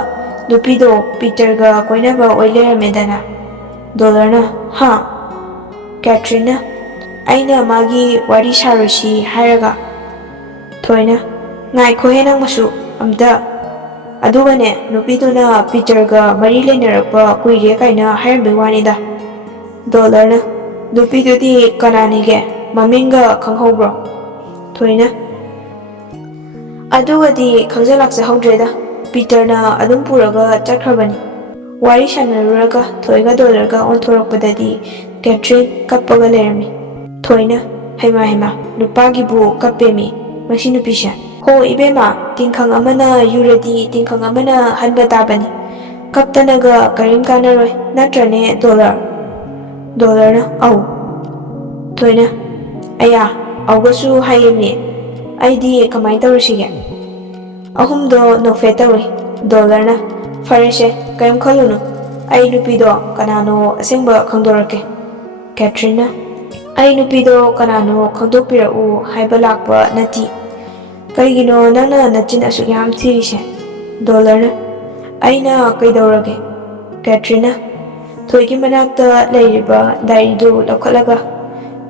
ꯅꯨꯄꯤꯗꯣ ꯄꯤꯇꯔꯒ ꯀꯣꯏꯅꯕ ꯑꯣꯏ ꯂꯩꯔꯝꯃꯦꯗꯅ ꯗꯣꯂꯔꯅ ꯀꯦꯊ꯭ꯔꯤꯟꯅ ꯑꯩꯅ ꯃꯥꯒꯤ ꯋꯥꯔꯤ ꯁꯥꯔꯣꯏꯁꯤ ꯍꯥꯏꯔꯒ ꯊꯣꯏꯅ ꯉꯥꯏꯈꯣꯍꯦ ꯅꯪꯃꯁꯨ ꯑꯝꯇ ꯑꯗꯨꯒꯅꯦ ꯅꯨꯄꯤꯗꯨꯅ ꯄꯤꯇꯔꯒ ꯃꯔꯤ ꯂꯩꯅꯔꯛꯄ ꯀꯨꯏꯔꯦ ꯀꯥꯏꯅ ꯍꯥꯏꯔꯝꯕꯩ ꯋꯥꯅꯤꯗ ꯗꯣꯂꯔꯅ ꯅꯨꯄꯤꯗꯨꯗꯤ ꯀꯅꯥꯅꯤꯒꯦ ꯃꯃꯤꯡꯒ ꯈꯪꯍꯧꯕ꯭ꯔꯣ ꯊꯣꯏꯅ ꯑꯗꯨꯒꯗꯤ ꯈꯪꯖꯜꯂꯥꯛꯆꯍꯧꯗ꯭ꯔꯦꯗ ꯄꯤꯇꯔꯅ ꯑꯗꯨꯝ ꯄꯨꯔꯒ ꯆꯠꯈ꯭ꯔꯕꯅꯤ ꯋꯥꯔꯤ ꯁꯥꯟꯅꯔꯨꯔꯒ ꯊꯣꯏꯒ ꯗꯣꯂꯔꯒ ꯑꯣꯟꯊꯣꯔꯛꯄꯗꯗꯤ ꯀꯦꯊ꯭ꯔꯤꯟ ꯀꯞꯄꯒ ꯂꯩꯔꯝꯃꯤ ꯊꯣꯏꯅ ꯍꯩꯃꯥ ꯅꯨꯄꯥꯒꯤꯕꯨ ꯀꯞꯄꯦꯃꯤ ꯃꯁꯤ ꯅꯨꯄꯤꯁꯦ ꯍꯣ ꯏꯕꯦꯝꯃ ꯇꯤꯡꯈꯪ ꯑꯃꯅ ꯌꯨꯔꯗꯤ ꯇꯤꯡꯈꯪ ꯑꯃꯅ ꯍꯟꯕ ꯇꯥꯕꯅꯤ ꯀꯞꯇꯅꯒ ꯀꯔꯤꯝ ꯀꯥꯟꯅꯔꯣꯏ ꯅꯠꯇ꯭ꯔꯅꯦ ꯗꯣꯂꯔꯅ ꯑꯧ ꯊꯣꯏꯅ ꯑꯌꯥ ꯑꯧꯒꯁꯨ ꯍꯥꯏꯌꯦꯃꯤ ꯑꯩꯗꯤ ꯀꯃꯥꯏꯅ ꯇꯧꯔꯤꯁꯤꯒꯦ ꯑꯍꯨꯝꯗꯣ ꯅꯣꯛꯐꯦꯠ ꯇꯧꯏ ꯗꯣꯂꯔꯅ ꯐꯔꯦꯁꯦ ꯀꯔꯤꯝ ꯈꯜꯂꯨꯅꯨ ꯑꯩ ꯅꯨꯄꯤꯗꯣ ꯀꯅꯥꯅꯣ ꯑꯁꯦꯡꯕ ꯈꯪꯗꯣꯔꯛꯀꯦ ꯀꯦꯊ꯭ꯔꯤꯟꯅ ꯑꯩ ꯅꯨꯄꯤꯗꯣ ꯀꯅꯥꯅꯣ ꯈꯪꯗꯣꯛꯄꯤꯔꯛꯎ ꯍꯥꯏꯕ ꯂꯥꯛꯄ ꯅꯠꯇꯦ ꯀꯩꯒꯤꯅꯣ ꯅꯪꯅ ꯅꯆꯤꯟ ꯑꯁꯨꯛ ꯌꯥꯝ ꯊꯤꯔꯤꯁꯦ ꯗꯣꯂꯔꯅ ꯑꯩꯅ ꯀꯩꯗꯧꯔꯒꯦ ꯀꯦꯊ꯭ꯔꯤꯟꯅ ꯊꯣꯏꯒꯤ ꯃꯅꯥꯛꯇ ꯂꯩꯔꯤꯕ ꯗꯥꯏꯔꯤꯗꯨ ꯂꯧꯈꯠꯂꯒ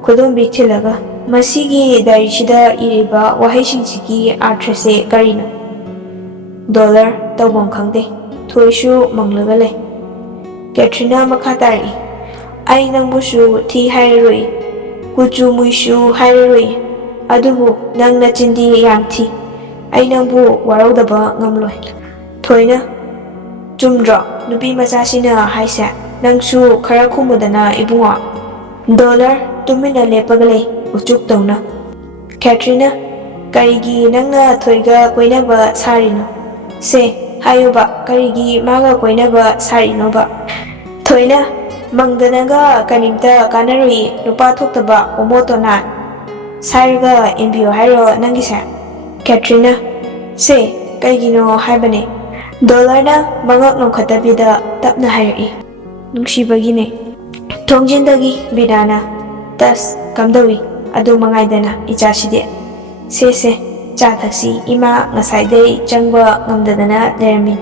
ꯈꯨꯗꯣꯝꯕꯤ ꯊꯤꯜꯂꯒ ꯃꯁꯤꯒꯤ ꯗꯥꯏꯔꯤꯁꯤꯗ ꯏꯔꯤꯕ ꯋꯥꯍꯩꯁꯤꯡꯁꯤꯒꯤ ꯑꯥꯔꯊ꯭ꯔꯁꯦ ꯀꯔꯤꯅꯣ ꯗꯣꯂꯔ ꯇꯧꯐꯝ ꯈꯪꯗꯦ ꯊꯣꯏꯁꯨ ꯃꯪꯂꯒ ꯂꯩ ꯀꯦꯊ꯭ꯔꯤꯟꯅ ꯃꯈꯥ ꯇꯥꯔꯛꯏ ꯑꯩ ꯅꯪꯕꯨꯁꯨ ꯊꯤ ꯍꯥꯏꯔꯔꯣꯏ ꯀꯨꯆꯨ ꯃꯨꯏꯁꯨ ꯍꯥꯏꯔꯔꯣꯏ ꯑꯗꯨꯕꯨ ꯅꯪ ꯅꯆꯤꯟꯗꯤ ꯌꯥꯝ ꯊꯤ ꯑꯩ ꯅꯪꯕꯨ ꯋꯥꯔꯧꯗꯕ ꯉꯝꯂꯣꯏ ꯊꯣꯏꯅ ꯆꯨꯝꯗ꯭ꯔꯣ ꯅꯨꯄꯤ ꯃꯆꯥꯁꯤꯅ ꯍꯥꯏꯁꯦ ꯅꯪꯁꯨ ꯈꯔ ꯈꯨꯝꯃꯨꯗꯅ ꯏꯕꯨꯡꯉꯣ ꯗꯣꯂꯔ ꯇꯨꯃꯤꯟꯅ ꯂꯦꯞꯄꯒ ꯂꯩ ꯎꯆꯨꯛ ꯇꯧꯅ꯫ ꯀꯦꯇ꯭ꯔꯤꯅ, ꯀꯔꯤꯒꯤ ꯅꯪꯅ ꯊꯣꯏꯒ ꯀꯣꯏꯅꯕ ꯁꯥꯔꯤꯅꯣ? ꯁꯦ ꯍꯥꯏꯌꯨꯕ, ꯀꯔꯤꯒꯤ ꯃꯥꯒ ꯀꯣꯏꯅꯕ ꯁꯥꯔꯤꯅꯣꯕ? ꯊꯣꯏꯅ, ꯃꯪꯗꯅꯒ ꯀꯔꯤꯝꯇ ꯀꯥꯟꯅꯔꯣꯏꯌꯦ, ꯅꯨꯄꯥ ꯊꯣꯛꯇꯕ ꯑꯣꯃꯣꯇꯣꯅꯥꯟ꯫ ꯁꯥꯏꯔꯒ ꯏꯟꯕꯤꯌꯣ ꯍꯥꯏꯔꯣ ꯅꯪꯒꯤꯁꯦ? ꯀꯦꯇ꯭ꯔꯤꯅ, ꯁꯦ ꯀꯩꯒꯤꯅꯣ ꯍꯥꯏꯕꯅꯦ꯫ ꯗꯣꯂꯔꯅ ꯃꯉꯛ ꯅꯣꯟꯈꯠꯇꯕꯤꯗ ꯇꯞꯅ ꯍꯥꯏꯔꯛꯏ, ꯅꯨꯡꯁꯤꯕꯒꯤꯅꯦ꯫ ꯊꯣꯡꯖꯤꯟꯗꯒꯤ ꯕꯤꯅꯥꯅ, ꯇꯁ ꯀꯝꯗꯧꯏ, ꯑꯗꯨ ꯃꯉꯥꯏꯗꯅ ꯏꯆꯥꯁꯤꯗꯤ꯫ ꯁꯦ ꯆꯥ ꯊꯛꯁꯤ, ꯏꯃꯥ ꯉꯁꯥꯏꯗꯩ ꯆꯪꯕ ꯉꯝꯗꯗꯅ ꯂꯩꯔꯝꯃꯤ꯫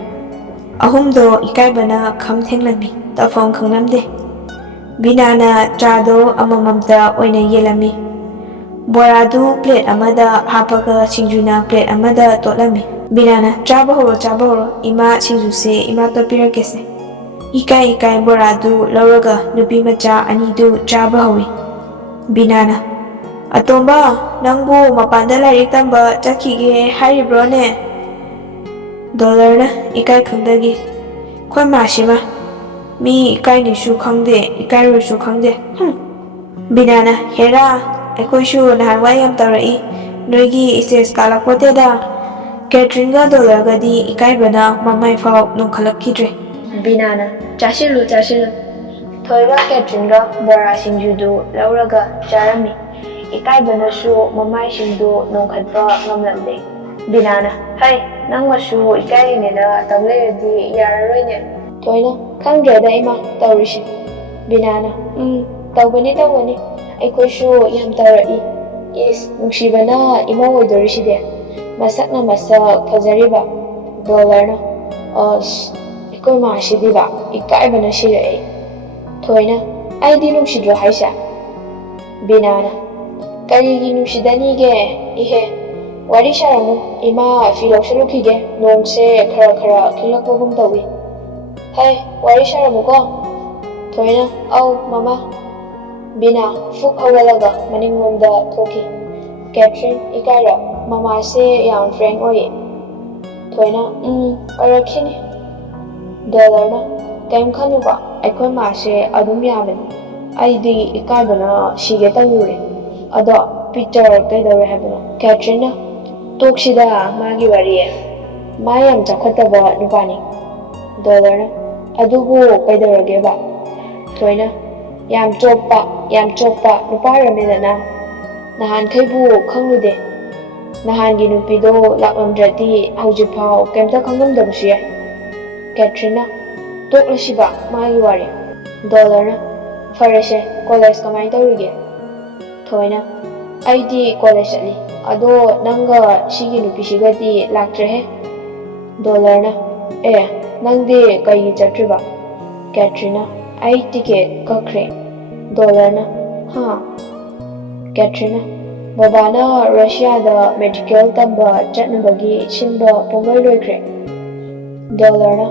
ꯑꯍꯨꯝꯗꯣ ꯏꯀꯥꯏꯕꯅ ꯈꯝ ꯊꯦꯡꯂꯝꯃꯤ, ꯇꯧꯐꯝ ꯈꯪꯂꯝꯗꯦ꯫ ꯕꯤꯅꯥꯅ ꯆꯥꯗꯣ ꯑꯃꯃꯝꯇ ꯑꯣꯏꯅ ꯌꯦꯜꯂꯝꯃꯤ꯫ ꯕꯣꯔꯥꯗꯨ ꯄ꯭ꯂꯦꯠ ꯑꯃꯗ ꯍꯥꯞꯄꯒ ꯁꯤꯡꯖꯨꯅ ꯄ꯭ꯂꯦꯠ ꯑꯃꯗ ꯇꯣꯠꯂꯝꯃꯤ꯫ ꯕꯤꯅꯥꯅ, ꯆꯥꯕ ꯍꯧꯔꯣ, ꯏꯃꯥ ꯁꯤꯡꯖꯨꯁꯦ ꯏꯃꯥ ꯇꯣꯠꯄꯤꯔꯛꯀꯦꯁꯦ꯫ ꯏꯀꯥꯏ ꯕꯣꯔꯥꯗꯨ ꯂꯧꯔꯒ ꯅꯨꯄꯤ ꯃꯆꯥ ꯑꯅꯤꯗꯨ ꯆꯥꯕ ꯍꯧꯏ꯫ ꯕꯤꯅꯥꯅ, ꯑꯇꯣꯝꯕ, ꯅꯪꯕꯨ ꯃꯄꯥꯟꯗ ꯂꯥꯏꯔꯤꯛ ꯇꯝꯕ ꯆꯠꯈꯤꯒꯦ ꯍꯥꯏꯔꯤꯕ꯭ꯔꯣꯅꯦ? ꯗꯣꯂꯔꯅ ꯏꯀꯥꯏ ꯈꯪꯗꯒꯤ, ꯈꯣꯏ ꯃꯥꯁꯤꯃ, ꯃꯤ ꯏꯀꯥꯏꯅꯤꯁꯨ ꯈꯪꯗꯦ, ꯏꯀꯥꯏꯔꯣꯏꯁꯨ ꯈꯪꯗꯦ, ꯕꯤꯅꯥꯅ, ꯍꯦꯔꯥ, ꯑꯩꯈꯣꯏꯁꯨ ꯅꯍꯥꯟꯋꯥꯏ ꯌꯥꯝ ꯇꯧꯔꯛꯏ, ꯅꯣꯏꯒꯤ ꯏꯁꯇꯦꯖ ꯀꯥꯜꯂꯛꯄꯣꯠꯇꯦꯗ꯫ ꯀꯦꯇ꯭ꯔꯤꯟꯒ ꯗꯣꯂꯔꯒꯗꯤ ꯏꯀꯥꯏꯕꯅ ꯃꯃꯥꯏꯐꯥꯎ ꯅꯣꯟꯈꯠꯂꯛꯈꯤꯗ꯭ꯔꯦ꯫ ꯕꯤꯅꯥꯅ, ꯆꯥꯁꯤꯜꯂꯨ꯫ ꯊꯣꯏꯒ ꯀꯦꯇ꯭ꯔꯤꯟꯒ ꯕꯣꯔꯥ ꯁꯤꯡꯖꯨꯗꯨ ꯂꯧꯔꯒ ꯆꯥꯔꯝꯃꯤ꯫ ꯏꯀꯥꯏꯕꯅꯁꯨ ꯃꯃꯥꯏꯁꯤꯡꯗꯨ ꯅꯣꯟꯈꯠꯄ ꯉꯝꯂꯝꯗꯦ꯫ ꯕꯤꯅꯥꯅ, ꯍꯩ, ꯅꯪꯃꯁꯨ ꯏꯀꯥꯏꯔꯤꯅꯦꯅ ꯇꯧ ꯂꯩꯔꯗꯤ ꯌꯥꯔꯔꯣꯏꯅꯦ꯫ ꯊꯣꯏꯅ, ꯈꯪꯗ꯭ꯔꯦꯗ ꯏꯃꯥ ꯇꯧꯔꯤꯁꯦ꯫ ꯕꯤꯅꯥꯅ, ꯇꯧꯒꯅꯤ, ꯑꯩꯈꯣꯏꯁꯨ ꯌꯥꯝ ꯇꯧꯔꯛꯏ꯫ ꯏꯁ, ꯅꯨꯡꯁꯤꯕꯅ ꯏꯃꯧ ꯑꯣꯏꯗꯣꯔꯤꯁꯤꯗꯤ, ꯃꯁꯛꯅ ꯃꯁꯛ ꯐꯖꯔꯤꯕ꯫ ꯗꯣꯂꯔꯅ, ꯑꯁ, ꯑꯩꯈꯣꯏ ꯃꯥꯁꯤꯗꯤꯕ, ꯏꯀꯥꯏꯕꯅ ꯁꯤꯔꯛꯏ꯫ ꯊꯣꯏꯅ, ꯑꯩꯗꯤ ꯅꯨꯡꯁꯤꯗ꯭ꯔꯣ ꯍꯥꯏꯁꯦ? ꯕꯤꯅꯥꯅ, ꯀꯔꯤꯒꯤ ꯅꯨꯡꯁꯤꯗꯅꯤꯒꯦ, ꯏꯍꯦ, ꯋꯥꯔꯤ ꯁꯥꯔꯝꯃꯨ, ꯏꯃꯥ ꯐꯤ ꯂꯧꯁꯜꯂꯨꯈꯤꯒꯦ, ꯅꯣꯡꯁꯦ ꯈꯔ ꯈꯤꯛꯂꯛꯄꯒꯨꯝ ꯇꯧꯏ꯫ ꯍꯩ, ꯋꯥꯔꯤ ꯁꯥꯔꯝꯃꯨꯀꯣ꯫ ꯊꯣꯏꯅ, ꯑꯧ ꯃꯃꯥ꯫ ꯕꯤꯅꯥ ꯐꯨꯛ ꯍꯧꯒꯠꯂꯒ ꯃꯅꯤꯡꯂꯣꯝꯗ ꯊꯣꯛꯈꯤ꯫ ꯀꯦꯇ꯭ꯔꯤꯟ, ꯏꯀꯥꯏꯔꯣ? ꯃꯃꯥꯁꯦ ꯌꯥꯝ ꯐ꯭ꯔꯦꯡ ꯑꯣꯏꯌꯦ꯫ ꯊꯣꯏꯅ, ꯑꯣꯏꯔꯛꯈꯤꯅꯤ꯫ ꯗꯣꯂꯔꯅ, ꯀꯩꯝ ꯈꯜꯂꯨꯀꯣ, ꯑꯩꯈꯣꯏ ꯃꯥꯁꯦ ꯑꯗꯨꯝ ꯌꯥꯕꯅꯤ꯫ ꯑꯩꯗꯤ ꯏꯀꯥꯏꯕꯅ ꯁꯤꯒꯦ ꯇꯧꯔꯨꯔꯦ꯫ ꯑꯗꯣ ꯄꯤꯇꯔ ꯀꯩꯗꯧꯔꯦ ꯍꯥꯏꯕꯅꯣ? ꯀꯦꯇ꯭ꯔꯤꯟꯅ, ꯇꯣꯛꯁꯤꯗ ꯃꯥꯒꯤ ꯋꯥꯔꯤ, ꯃꯥ ꯌꯥꯝ ꯆꯥꯎꯈꯠꯇꯕ ꯅꯨꯄꯥꯅꯤ꯫ ꯗꯣꯂꯔꯅ, ꯑꯗꯨꯕꯨ ꯀꯩꯗꯧꯔꯒꯦꯕ? ꯊꯣꯏꯅ, ꯌꯥꯝ ꯆꯣꯞꯄ ꯅꯨꯄꯥꯔꯃꯦꯗꯅ, ꯅꯍꯥꯟꯈꯩꯕꯨ ꯈꯪꯂꯨꯗꯦ꯫ ꯅꯍꯥꯟꯒꯤ ꯅꯨꯄꯤꯗꯣ ꯂꯥꯛꯂꯝꯗ꯭ꯔꯗꯤ ꯍꯧꯖꯤꯛꯐꯥꯎ ꯀꯩꯝꯇ ꯈꯪꯂꯝꯗꯕꯁꯨ ꯌꯥꯏ꯫ ꯀꯦꯇ꯭ꯔꯤꯟꯅ, ꯇꯣꯛꯂꯁꯤꯕ ꯃꯥꯒꯤ ꯋꯥꯔꯤ꯫ ꯗꯣꯂꯔꯅ, ꯐꯔꯦꯁꯦ, ꯀꯣꯂꯦꯖ ꯀꯃꯥꯏ ꯇꯧꯔꯤꯒꯦ? ꯊꯣꯏꯅ, ꯑꯩꯗꯤ ꯀꯣꯂꯦꯖ ꯆꯠꯂꯤ, ꯑꯗꯣ ꯅꯪꯒ ꯁꯤꯒꯤ ꯅꯨꯄꯤꯁꯤꯒꯗꯤ ꯂꯥꯛꯇ꯭ꯔꯦꯍꯦ꯫ ꯗꯣꯂꯔꯅ, ꯅꯪꯗꯤ ꯀꯩꯒꯤ ꯆꯠꯇ꯭ꯔꯤꯕ? ꯀꯦꯇ꯭ꯔꯤꯟꯅ, ꯑꯩ ꯇꯤꯀꯦꯠ ꯀꯛꯈ꯭ꯔꯦ꯫ ꯗꯣꯂꯔꯅ, ꯀꯦꯇ꯭ꯔꯤꯟꯅ, ꯕꯕꯥꯅ ꯔꯁꯤꯌꯥꯗ ꯃꯦꯗꯤꯀꯦꯜ ꯇꯝꯕ ꯆꯠꯅꯕꯒꯤ ꯁꯤꯟꯕ ꯄꯨꯡꯂꯣꯏ ꯂꯣꯏꯈ꯭ꯔꯦ꯫ ꯗꯣꯂꯔꯅ,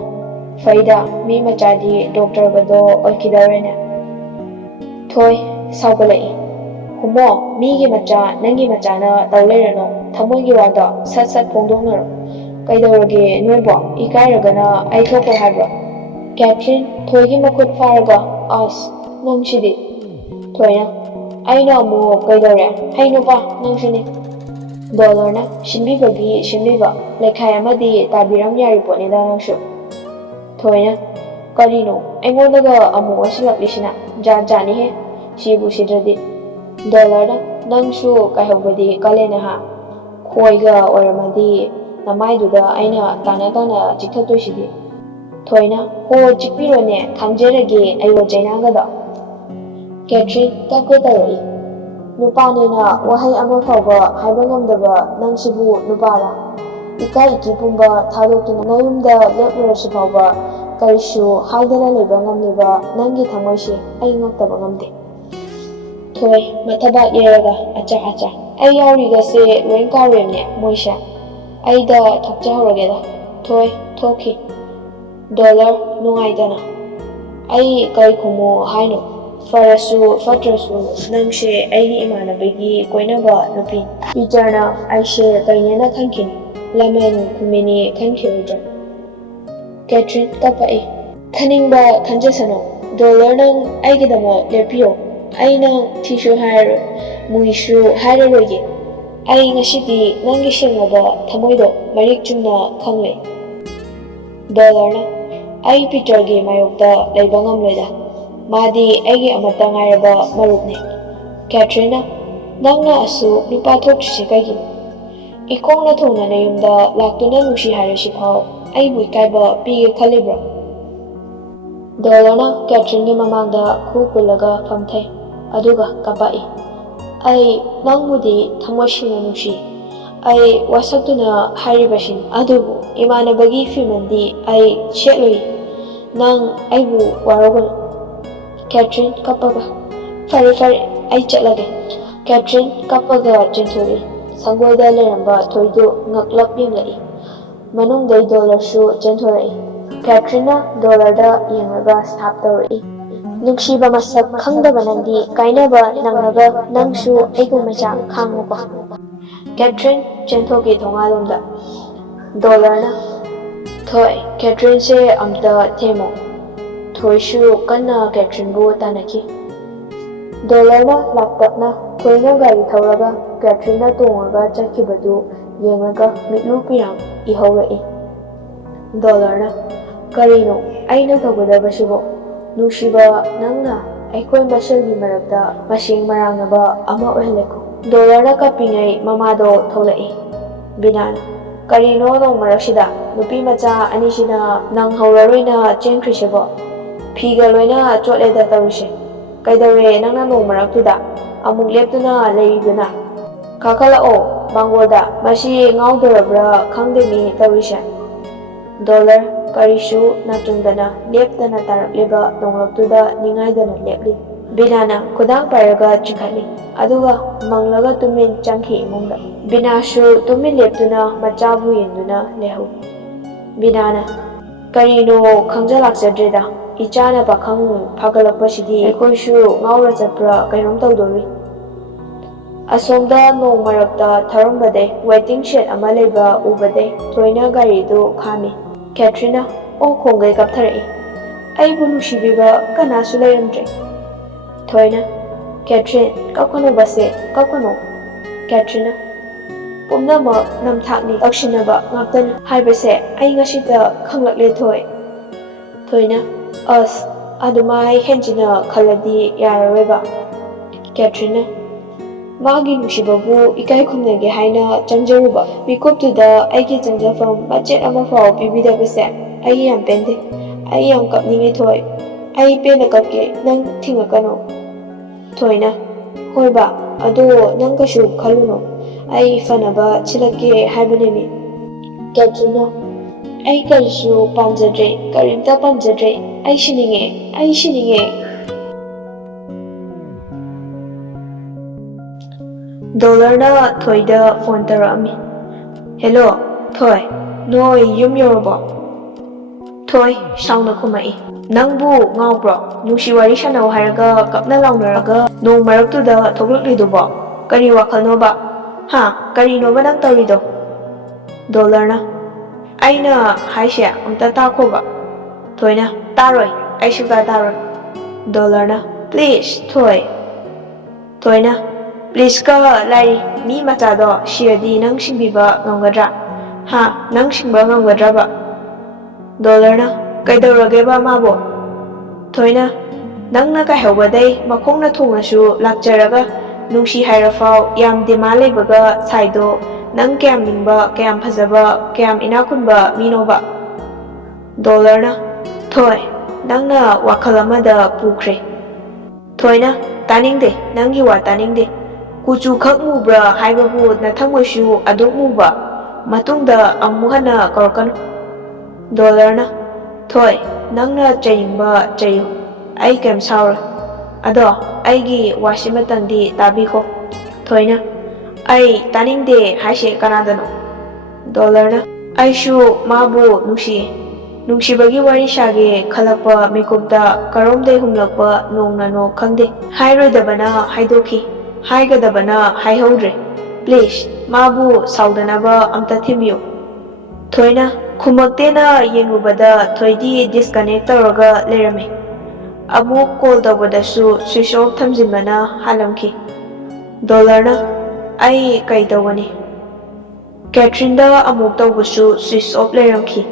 ꯐꯩꯗ, ꯃꯤ ꯃꯆꯥꯗꯤ ꯗꯣꯛꯇꯔꯒꯗꯣ ꯑꯣꯏꯈꯤꯗꯧꯔꯦꯅꯦ꯫ ꯊꯣꯏ ꯁꯥꯎꯒꯠꯂꯛꯏ, ꯍꯨꯃꯣ, ꯃꯤꯒꯤ ꯃꯆꯥ ꯅꯪꯒꯤ ꯃꯆꯥꯅ ꯇꯧ ꯂꯩꯔꯅꯣ, ꯊꯃꯣꯏꯒꯤ ꯋꯥꯗꯣ ꯁꯠ ꯐꯣꯡꯗꯣꯛꯅꯔꯣ꯫ ꯀꯩꯗꯧꯔꯒꯦ ꯅꯣꯏꯕꯣ, ꯏꯀꯥꯏꯔꯒꯅ ꯑꯩ ꯊꯣꯛꯈꯣ ꯍꯥꯏꯕ꯭ꯔꯣ? ꯀꯦꯇ꯭ꯔꯤꯟ ꯊꯣꯏꯒꯤ ꯃꯈꯨꯠ ꯐꯥꯔꯒ, ꯑꯁ, ꯅꯪꯁꯤꯗꯤ꯫ ꯊꯣꯏꯅ, ꯑꯩꯅ ꯑꯃꯨꯛ ꯀꯩꯗꯧꯔꯦ? ꯍꯩ ꯅꯨꯄꯥ, ꯅꯪꯁꯨꯅꯤ꯫ ꯗꯣꯂꯔꯅ, ꯁꯤꯟꯕꯤꯕꯒꯤ ꯁꯤꯟꯕꯤꯕ, ꯂꯩꯈꯥꯏ ꯑꯃꯗꯤ ꯇꯥꯕꯤꯔꯝ ꯌꯥꯔꯤꯄꯣꯠꯅꯤꯗ ꯅꯪꯁꯨ꯫ ꯊꯣꯏꯅ, ꯀꯔꯤꯅꯣ, ꯑꯩꯉꯣꯟꯗꯒ ꯑꯃꯨꯛ ꯑꯣꯟꯁꯤꯜꯂꯛꯂꯤꯁꯤꯅ, ꯖꯥꯠꯅꯤꯍꯦ, ꯁꯤꯕꯨ ꯁꯤꯗ꯭ꯔꯗꯤ꯫ ꯗꯣꯂꯔꯅ, ꯅꯪꯁꯨ ꯀꯥꯏꯍꯧꯕꯗꯤ ꯀꯜꯂꯦꯅꯦ ꯍꯥ? ꯈꯣꯏꯒ ꯑꯣꯏꯔꯝꯃꯗꯤ ꯅꯃꯥꯏꯗꯨꯗ ꯑꯩꯅ ꯇꯥꯅ ꯆꯤꯛꯊꯠꯇꯣꯏꯁꯤꯗꯤ꯫ ꯊꯣꯏꯅ, ꯍꯣ, ꯆꯤꯛꯄꯤꯔꯣꯅꯦ, ꯈꯥꯡꯖꯔꯒꯦ ꯑꯩꯌꯣ ꯆꯩꯅꯥꯡꯒꯗꯣ꯫ ꯀꯦꯇ꯭ꯔꯤꯟ ꯀꯞꯀꯦ ꯇꯧꯔꯛꯏ, ꯅꯨꯄꯥꯅꯦꯅ ꯋꯥꯍꯩ ꯑꯃ ꯐꯥꯎꯕ ꯍꯥꯏꯕ ꯉꯝꯗꯕ ꯅꯪꯁꯤꯕꯨ ꯅꯨꯄꯥꯔꯥ? ꯏꯀꯥꯏ ꯏꯀꯤ ꯄꯨꯝꯕ ꯊꯥꯗꯣꯛꯇꯨꯅ ꯅꯌꯨꯝꯗ ꯂꯦꯞꯂꯨꯔꯁꯤ ꯐꯥꯎꯕ ꯀꯔꯤꯁꯨ ꯍꯥꯏꯗꯅ ꯂꯩꯕ ꯉꯝꯂꯤꯕ ꯅꯪꯒꯤ ꯊꯃꯣꯏꯁꯦ ꯑꯩ ꯉꯛꯇꯕ ꯉꯝꯗꯦ꯫ ꯊꯣꯏ ꯃꯊꯕꯥꯛ ꯌꯩꯔꯒ, ꯑꯆꯥ, ꯑꯩ ꯌꯥꯎꯔꯤꯒꯁꯦ ꯂꯣꯏ ꯀꯥꯎꯔꯦꯅꯦ ꯃꯣꯏꯁꯦ, ꯑꯩꯗ ꯊꯣꯛꯆꯍꯧꯔꯒꯦꯗ꯫ ꯊꯣꯏ ꯊꯣꯛꯈꯤ꯫ ꯗꯣꯂꯔ ꯅꯨꯡꯉꯥꯏꯇꯅ, ꯑꯩ ꯀꯩ ꯈꯨꯝꯃꯨ ꯍꯥꯏꯅꯣ? ꯐꯔꯁꯨ ꯐꯠꯇ꯭ꯔꯁꯨ ꯅꯪꯁꯦ ꯑꯩꯒꯤ ꯏꯃꯥꯟꯅꯕꯒꯤ ꯀꯣꯏꯅꯕ ꯅꯨꯄꯤ꯫ ꯄꯤꯇꯔꯅ ꯑꯩꯁꯦ ꯀꯩꯅꯦꯅ ꯈꯟꯈꯤꯅꯤ, ꯂꯃꯟ ꯈꯨꯝꯃꯤꯅꯤ ꯈꯟꯈꯤꯔꯣꯏꯗ꯭ꯔꯥ? ꯀꯦꯇ꯭ꯔꯤꯟ ꯀꯞꯄꯛꯏ, ꯈꯟꯅꯤꯡꯕ ꯈꯟꯖꯁꯅꯨ, ꯗꯣꯂꯔ, ꯅꯪ ꯑꯩꯒꯤꯗꯃꯛ ꯂꯦꯞꯄꯤꯌꯣ, ꯑꯩꯅ ꯊꯤꯁꯨ ꯍꯥꯏꯔꯔꯣꯏ ꯃꯨꯏꯁꯨ ꯍꯥꯏꯔꯔꯣꯏꯒꯦ ꯑꯩ ꯉꯁꯤꯗꯤ ꯅꯪꯒꯤ ꯁꯦꯡꯂꯕ ꯊꯃꯣꯏꯗꯣ ꯃꯔꯤꯛ ꯆꯨꯝꯅ ꯈꯪꯂꯦ ꯗꯣꯂꯔꯅ ꯑꯩ ꯄꯤꯇꯔꯒꯤ ꯃꯥꯌꯣꯛꯇ ꯂꯩꯕ ꯉꯝꯂꯣꯏꯗ ꯃꯥꯗꯤ ꯑꯩꯒꯤ ꯑꯃꯠꯇ ꯉꯥꯏꯔꯕ ꯃꯔꯨꯞꯅꯤ ꯀꯦꯊ꯭ꯔꯤꯟꯅ ꯅꯪꯅ ꯑꯁꯨꯛ ꯅꯨꯄꯥ ꯊꯣꯛꯇ꯭ꯔꯤꯁꯦ ꯀꯩꯒꯤꯅꯣ ꯏꯈꯣꯡꯅ ꯊꯣꯡꯅ ꯅꯌꯨꯝꯗ ꯂꯥꯛꯇꯨꯅ ꯅꯨꯡꯁꯤ ꯍꯥꯏꯔꯁꯤꯐꯥꯎ ꯑꯩꯕꯨ ꯏꯀꯥꯏꯕ ꯄꯤꯒꯦ ꯈꯜꯂꯤꯕ꯭ꯔꯣ ꯗꯣꯂꯔꯅ ꯀꯦꯊ꯭ꯔꯤꯟꯒꯤ ꯃꯃꯥꯡꯗ ꯈꯨ ꯀꯨꯜꯂꯒ ꯐꯝꯊꯩ ꯑꯗꯨꯒ ꯀꯞꯄꯛꯏ ꯑꯩ ꯅꯪꯕꯨꯗꯤ ꯊꯃꯣꯏ ꯁꯦꯡꯅ ꯅꯨꯡꯁꯤ ꯑꯩ ꯋꯥꯁꯛꯇꯨꯅ ꯍꯥꯏꯔꯤꯕꯁꯤꯅꯤ ꯑꯗꯨꯕꯨ ꯏꯃꯥꯟꯅꯕꯒꯤ ꯐꯤꯔꯃꯟꯗꯤ ꯑꯩ ꯁꯦꯠꯂꯣꯏ ꯅꯪ ꯑꯩꯕꯨ ꯋꯥꯔꯧꯒꯅꯨ ꯀꯦꯊ꯭ꯔꯤꯟ ꯀꯞꯄꯒ ꯐꯔꯦ ꯐꯔꯦ ꯑꯩ ꯆꯠꯂꯒꯦ ꯀꯦꯊ꯭ꯔꯤꯟ ꯀꯞꯄꯒ ꯆꯦꯟꯊꯣꯛꯏ ꯁꯪꯒꯣꯏꯗ ꯂꯩꯔꯝꯕ ꯊꯣꯏꯗꯨ ꯉꯛꯂꯞ ꯌꯦꯡꯂꯛꯏ ꯃꯅꯨꯡꯗꯩ ꯗꯣꯂꯔꯁꯨ ꯆꯦꯟꯊꯣꯔꯛꯏ ꯀꯦꯊ꯭ꯔꯤꯟꯅ ꯗꯣꯂꯔꯗ ꯌꯦꯡꯂꯒ ꯁꯥꯞ ꯇꯧꯔꯛꯏ ꯅꯨꯡꯁꯤꯕ ꯃꯁꯛ ꯈꯪꯗꯕ ꯅꯪꯗꯤ ꯀꯥꯏꯅꯕ ꯅꯪꯂꯒ ꯅꯪꯁꯨ ꯑꯩꯒꯨꯝ ꯃꯆꯥ ꯈꯥꯡꯉꯨꯀꯣ ꯀꯦꯊ꯭ꯔꯤꯟ ꯆꯦꯟꯊꯣꯛꯈꯤ ꯊꯣꯡꯒꯥꯜꯂꯣꯝꯗ ꯗꯣꯂꯔꯅ ꯊꯣꯏ ꯀꯦꯊ꯭ꯔꯤꯟꯁꯦ ꯑꯝꯇ ꯊꯦꯝꯃꯣ ꯊꯣꯏꯁꯨ ꯀꯟꯅ ꯀꯦꯊ꯭ꯔꯤꯟꯕꯨ ꯇꯥꯟꯅꯈꯤ ꯗꯣꯂꯔꯅ ꯂꯥꯛꯇꯛꯅ ꯊꯣꯏꯅ ꯒꯥꯔꯤ ꯊꯧꯔꯒ ꯀꯦꯊ꯭ꯔꯤꯟꯅ ꯇꯣꯡꯉꯒ ꯆꯠꯈꯤꯕꯗꯨ ꯌꯦꯡꯂꯒ ꯃꯤꯠꯂꯨ ꯄꯤꯔꯥꯡ ꯏꯍꯧꯔꯛꯏ ꯗꯣꯂꯔꯅ ꯀꯔꯤꯅꯣ ꯑꯩꯅ ꯇꯧꯒꯗꯕꯁꯤꯕꯣ ꯅꯨꯡꯁꯤꯕ ꯅꯪꯅ ꯑꯩꯈꯣꯏ ꯃꯁꯦꯜꯒꯤ ꯃꯔꯛꯇ ꯃꯁꯦꯡ ꯃꯔꯥꯡꯅꯕ ꯑꯃ ꯑꯣꯏꯍꯜꯂꯦꯀꯣ ꯗꯣꯂꯔꯅ ꯀꯞꯄꯤꯉꯩ ꯃꯃꯥꯗꯣ ꯊꯣꯛꯂꯛꯏ ꯕꯤꯅꯥꯅ ꯀꯔꯤꯅꯣ ꯅꯣꯡ ꯃꯔꯛꯁꯤꯗ ꯅꯨꯄꯤ ꯃꯆꯥ ꯑꯅꯤꯁꯤꯅ ꯅꯪꯍꯧꯔꯔꯣꯏꯅ ꯆꯦꯟꯈ꯭ꯔꯤꯁꯤꯕꯣ ꯐꯤꯒ ꯂꯣꯏꯅ ꯆꯣꯠꯂꯦꯗ ꯇꯧꯔꯤꯁꯦ ꯀꯩꯗꯧꯔꯦ ꯅꯪꯅ ꯅꯣꯡ ꯃꯔꯛꯇꯨꯗ ꯑꯃꯨꯛ ꯂꯦꯞꯇꯨꯅ ꯂꯩꯔꯤꯗꯨꯅ ꯀꯥꯈꯠꯂꯛꯑꯣ ꯃꯥꯡꯒꯣꯜꯗ ꯃꯁꯤ ꯉꯥꯎꯗꯣꯔꯕ꯭ꯔꯥ ꯈꯪꯗꯦꯃꯤ ꯇꯧꯔꯤꯁꯦ ꯗꯣꯂꯔ ꯀꯔꯤꯁꯨ ꯅꯥꯆꯨꯡꯗꯅ ꯂꯦꯞꯇꯅ ꯇꯥꯔꯛꯂꯤꯕ ꯅꯣꯡꯂꯛꯇꯨꯗ ꯅꯤꯡꯉꯥꯏꯗꯅ ꯂꯦꯞꯂꯤ ꯕꯤꯅꯥꯅ ꯈꯨꯗꯥꯡ ꯄꯥꯏꯔꯒ ꯆꯤꯡꯈꯠꯂꯤ ꯑꯗꯨꯒ ꯃꯪꯂꯒ ꯇꯨꯃꯤꯟ ꯆꯪꯈꯤ ꯏꯃꯨꯡꯗ ꯕꯤꯅꯥꯁꯨ ꯇꯨꯃꯤꯟ ꯂꯦꯞꯇꯨꯅ ꯃꯆꯥꯕꯨ ꯌꯦꯡꯗꯨꯅ ꯂꯩꯍꯧꯏ ꯕꯤꯅꯥꯅ ꯀꯔꯤꯅꯣ ꯈꯪꯖꯂꯥꯛꯆꯗ꯭ꯔꯦꯗ ꯏꯆꯥꯅ ꯄꯥꯈꯪ ꯐꯥꯒꯠꯂꯛꯄꯁꯤꯗꯤ ꯑꯩꯈꯣꯏꯁꯨ ꯉꯥꯎꯔ ꯆꯠꯄ꯭ꯔꯥ ꯀꯩꯅꯣꯝ ꯇꯧꯗꯣꯔꯤ ꯑꯁꯣꯝꯗ ꯅꯣꯡ ꯃꯔꯛꯇ ꯊꯧꯔꯝꯕꯗꯩ ꯋꯦꯇꯤꯡ ꯁꯦꯠ ꯑꯃ ꯂꯩꯕ ꯎꯕꯗꯩ ꯊꯣꯏꯅ ꯒꯥꯔꯤꯗꯨ ꯈꯥꯝꯃꯤ ꯀꯦꯊ꯭ꯔꯤꯟꯅ ꯑꯣ ꯈꯣꯡꯒꯩ ꯀꯞꯊꯔꯛꯏ ꯑꯩꯕꯨ ꯅꯨꯡꯁꯤꯕꯤꯕ ꯀꯅꯥꯁꯨ ꯂꯩꯔꯝꯗ꯭ꯔꯦ ꯊꯣꯏꯅ ꯀꯦꯊ꯭ꯔꯤꯟ ꯀꯞꯀꯅꯨꯕꯁꯦ ꯀꯞꯀꯅꯨ ꯀꯦꯊ꯭ꯔꯤꯟꯅ ꯄꯨꯝꯅꯃꯛ ꯅꯝꯊꯥꯛꯅꯤ ꯇꯧꯁꯤꯟꯅꯕ ꯉꯥꯛꯇꯅꯤ ꯍꯥꯏꯕꯁꯦ ꯑꯩ ꯉꯁꯤꯇ ꯈꯪꯂꯛꯂꯦ ꯊꯣꯏ ꯊꯣꯏꯅ ꯑꯁ ꯑꯗꯨꯃꯥꯏ ꯍꯦꯟꯖꯤꯟꯅ ꯈꯜꯂꯗꯤ ꯌꯥꯔꯔꯣꯏꯕ ꯀꯦꯊ꯭ꯔꯤꯟꯅ ꯃꯥꯒꯤ ꯅꯨꯡꯁꯤꯕꯕꯨ ꯏꯀꯥꯏ ꯈꯨꯝꯅꯒꯦ ꯍꯥꯏꯅ ꯆꯪꯖꯔꯨꯕ ꯃꯤꯀꯨꯞꯇꯨꯗ ꯑꯩꯒꯤ ꯆꯪꯖꯐꯝ ꯃꯆꯦꯠ ꯑꯃꯐꯥꯎ ꯄꯤꯕꯤꯗꯕꯁꯦ ꯑꯩ ꯌꯥꯝ ꯄꯦꯟꯗꯦ ꯑꯩ ꯌꯥꯝ ꯀꯞꯅꯤꯡꯉꯦ ꯊꯣꯏ ꯑꯩ ꯄꯦꯟꯅ ꯀꯞꯀꯦ ꯅꯪ ꯊꯤꯡꯉꯛꯀꯅꯨ ꯊꯣꯏꯅ ꯍꯣꯏꯕ ꯑꯗꯣ ꯅꯪ ꯀꯩꯁꯨ ꯈꯜꯂꯨꯅꯨ ꯑꯩ ꯐꯅꯕ ꯁꯤꯜꯂꯛꯀꯦ ꯍꯥꯏꯕꯅꯦꯃꯤ ꯀꯦꯊ꯭ꯔꯤꯟꯅ ꯑꯩ ꯀꯔꯤꯁꯨ ꯄꯥꯝꯖꯗ꯭ꯔꯦ ꯀꯔꯤꯝꯇ ꯄꯥꯝꯖꯗ꯭ꯔꯦ ꯑꯩ ꯁꯤꯅꯤꯡꯉꯦ ꯑꯩ ꯁꯤꯅꯤꯡꯉꯦ ꯗꯣꯂꯔꯅ ꯊꯣꯏꯗ ꯐꯣꯟ ꯇꯧꯔꯛꯑꯝꯃꯤ ꯍꯦꯂꯣ ꯊꯣꯏ ꯅꯣꯏ ꯌꯨꯝ ꯌꯧꯔꯕꯣ ꯊꯣꯏ ꯁꯥꯎꯅ ꯈꯨꯝꯃꯛꯏ ꯅꯪꯕꯨ ꯉꯥꯎꯕ꯭ꯔꯣ ꯅꯨꯡꯁꯤ ꯋꯥꯔꯤ ꯁꯥꯟꯅꯧ ꯍꯥꯏꯔꯒ ꯀꯞꯅ ꯂꯥꯎꯅꯔꯒ ꯅꯣꯡ ꯃꯔꯛꯇꯨꯗ ꯊꯣꯛꯂꯛꯂꯤꯗꯨꯕꯣ ꯀꯔꯤ ꯋꯥꯈꯜꯅꯣꯕ ꯍꯥ ꯀꯔꯤꯅꯣꯕ ꯅꯪ ꯇꯧꯔꯤꯗꯣ ꯗꯣꯂꯔꯅ ꯑꯩꯅ ꯍꯥꯏꯁꯦ ꯑꯝꯇ ꯇꯥꯈꯣꯕ ꯊꯣꯏꯅ ꯇꯥꯔꯣꯏ ꯑꯩ ꯁꯨꯛꯇꯥ ꯇꯥꯔꯣꯏ ꯗꯣꯂꯔꯅ ꯄ꯭ꯂꯤꯖ ꯊꯣꯏ ꯊꯣꯏꯅ ꯄ꯭ꯂꯤꯖꯀ ꯂꯥꯏꯔꯤ ꯃꯤ ꯃꯆꯥꯗꯣ ꯁꯤꯔꯗꯤ ꯅꯪ ꯁꯤꯡꯕꯤꯕ ꯉꯝꯒꯗ꯭ꯔꯥ ꯍꯥ ꯅꯪ ꯁꯤꯡꯕ ꯉꯝꯒꯗ꯭ꯔꯕ ꯗꯣꯂꯔꯅ ꯀꯩꯗꯧꯔꯒꯦꯕ ꯃꯥꯕꯣ ꯊꯣꯏꯅ ꯅꯪꯅ ꯀꯥꯏꯍꯧꯕꯗꯩ ꯃꯈꯣꯡꯅ ꯊꯣꯡꯅꯁꯨ ꯂꯥꯛꯆꯔꯒ ꯅꯨꯡꯁꯤ ꯍꯥꯏꯔꯐꯥꯎ ꯌꯥꯝ ꯗꯤꯃꯥꯟ ꯂꯩꯕꯒ ꯁꯥꯏꯗꯣ ꯅꯪ ꯀꯌꯥꯝ ꯅꯤꯡꯕ ꯀꯌꯥꯝ ꯐꯖꯕ ꯀꯌꯥꯝ ꯏꯅꯥꯛꯈꯨꯟꯕ ꯃꯤꯅꯣꯕ ꯗꯣꯂꯔꯅ ꯊꯣꯏ ꯅꯪꯅ ꯋꯥꯈꯜ ꯑꯃꯗ ꯄꯨꯈ꯭ꯔꯦ ꯊꯣꯏꯅ ꯇꯥꯅꯤꯡꯗꯦ ꯅꯪꯒꯤ ꯋꯥ ꯇꯥꯅꯤꯡꯗꯦ ꯀꯨꯆꯨ ꯈꯛ ꯃꯨꯕ꯭ꯔꯥ ꯍꯥꯏꯕꯕꯨ ꯅꯊꯃꯣꯏꯁꯨ ꯑꯗꯨꯛ ꯃꯨꯕ ꯃꯇꯨꯡꯗ ꯑꯃꯨꯛ ꯍꯟꯅ ꯀꯧꯔꯛꯀꯅꯨ ꯗꯣꯂꯔꯅ ꯊꯣꯏ ꯅꯪꯅ ꯆꯩꯅꯤꯡꯕ ꯆꯩꯌꯨ ꯑꯩ ꯀꯩꯝ ꯁꯥꯎꯔꯣꯏ ꯑꯗꯣ ꯑꯩꯒꯤ ꯋꯥꯁꯤꯃꯇꯪꯗꯤ ꯇꯥꯕꯤꯈꯣ ꯊꯣꯏꯅ ꯑꯩ ꯇꯥꯅꯤꯡꯗꯦ ꯍꯥꯏꯁꯦ ꯀꯅꯥꯗꯅꯣ ꯗꯣꯂꯔꯅ ꯑꯩꯁꯨ ꯃꯥꯕꯨ ꯅꯨꯡꯁꯤꯌꯦ ꯅꯨꯡꯁꯤꯕꯒꯤ ꯋꯥꯔꯤ ꯁꯥꯒꯦ ꯈꯜꯂꯛꯄ ꯃꯤꯀꯨꯞꯇ ꯀꯔꯣꯝꯗꯩ ꯍꯨꯝꯂꯛꯄ ꯅꯣꯡꯅꯅꯣ ꯈꯪꯗꯦ ꯍꯥꯏꯔꯣꯏꯗꯕꯅ ꯍꯥꯏꯗꯣꯛꯈꯤ ꯍꯥꯏꯒꯗꯕꯅ ꯍꯥꯏꯍꯧꯗ꯭ꯔꯦ ꯄ꯭ꯂꯤꯖ ꯃꯥꯕꯨ ꯁꯥꯎꯗꯅꯕ ꯑꯝꯇ ꯊꯦꯝꯕꯤꯌꯨ ꯊꯣꯏꯅ ꯈꯨꯃꯛꯇꯦꯅ ꯌꯦꯡꯂꯨꯕꯗ ꯊꯣꯏꯗꯤ ꯗꯤꯁꯀꯅꯦꯛ ꯇꯧꯔꯒ ꯂꯩꯔꯝꯃꯦ Amuk call tawbadasu switch off thamjinbana halamki. Dollarna ai kai tawani. Catherine da amuk tawbasu switch off leramki.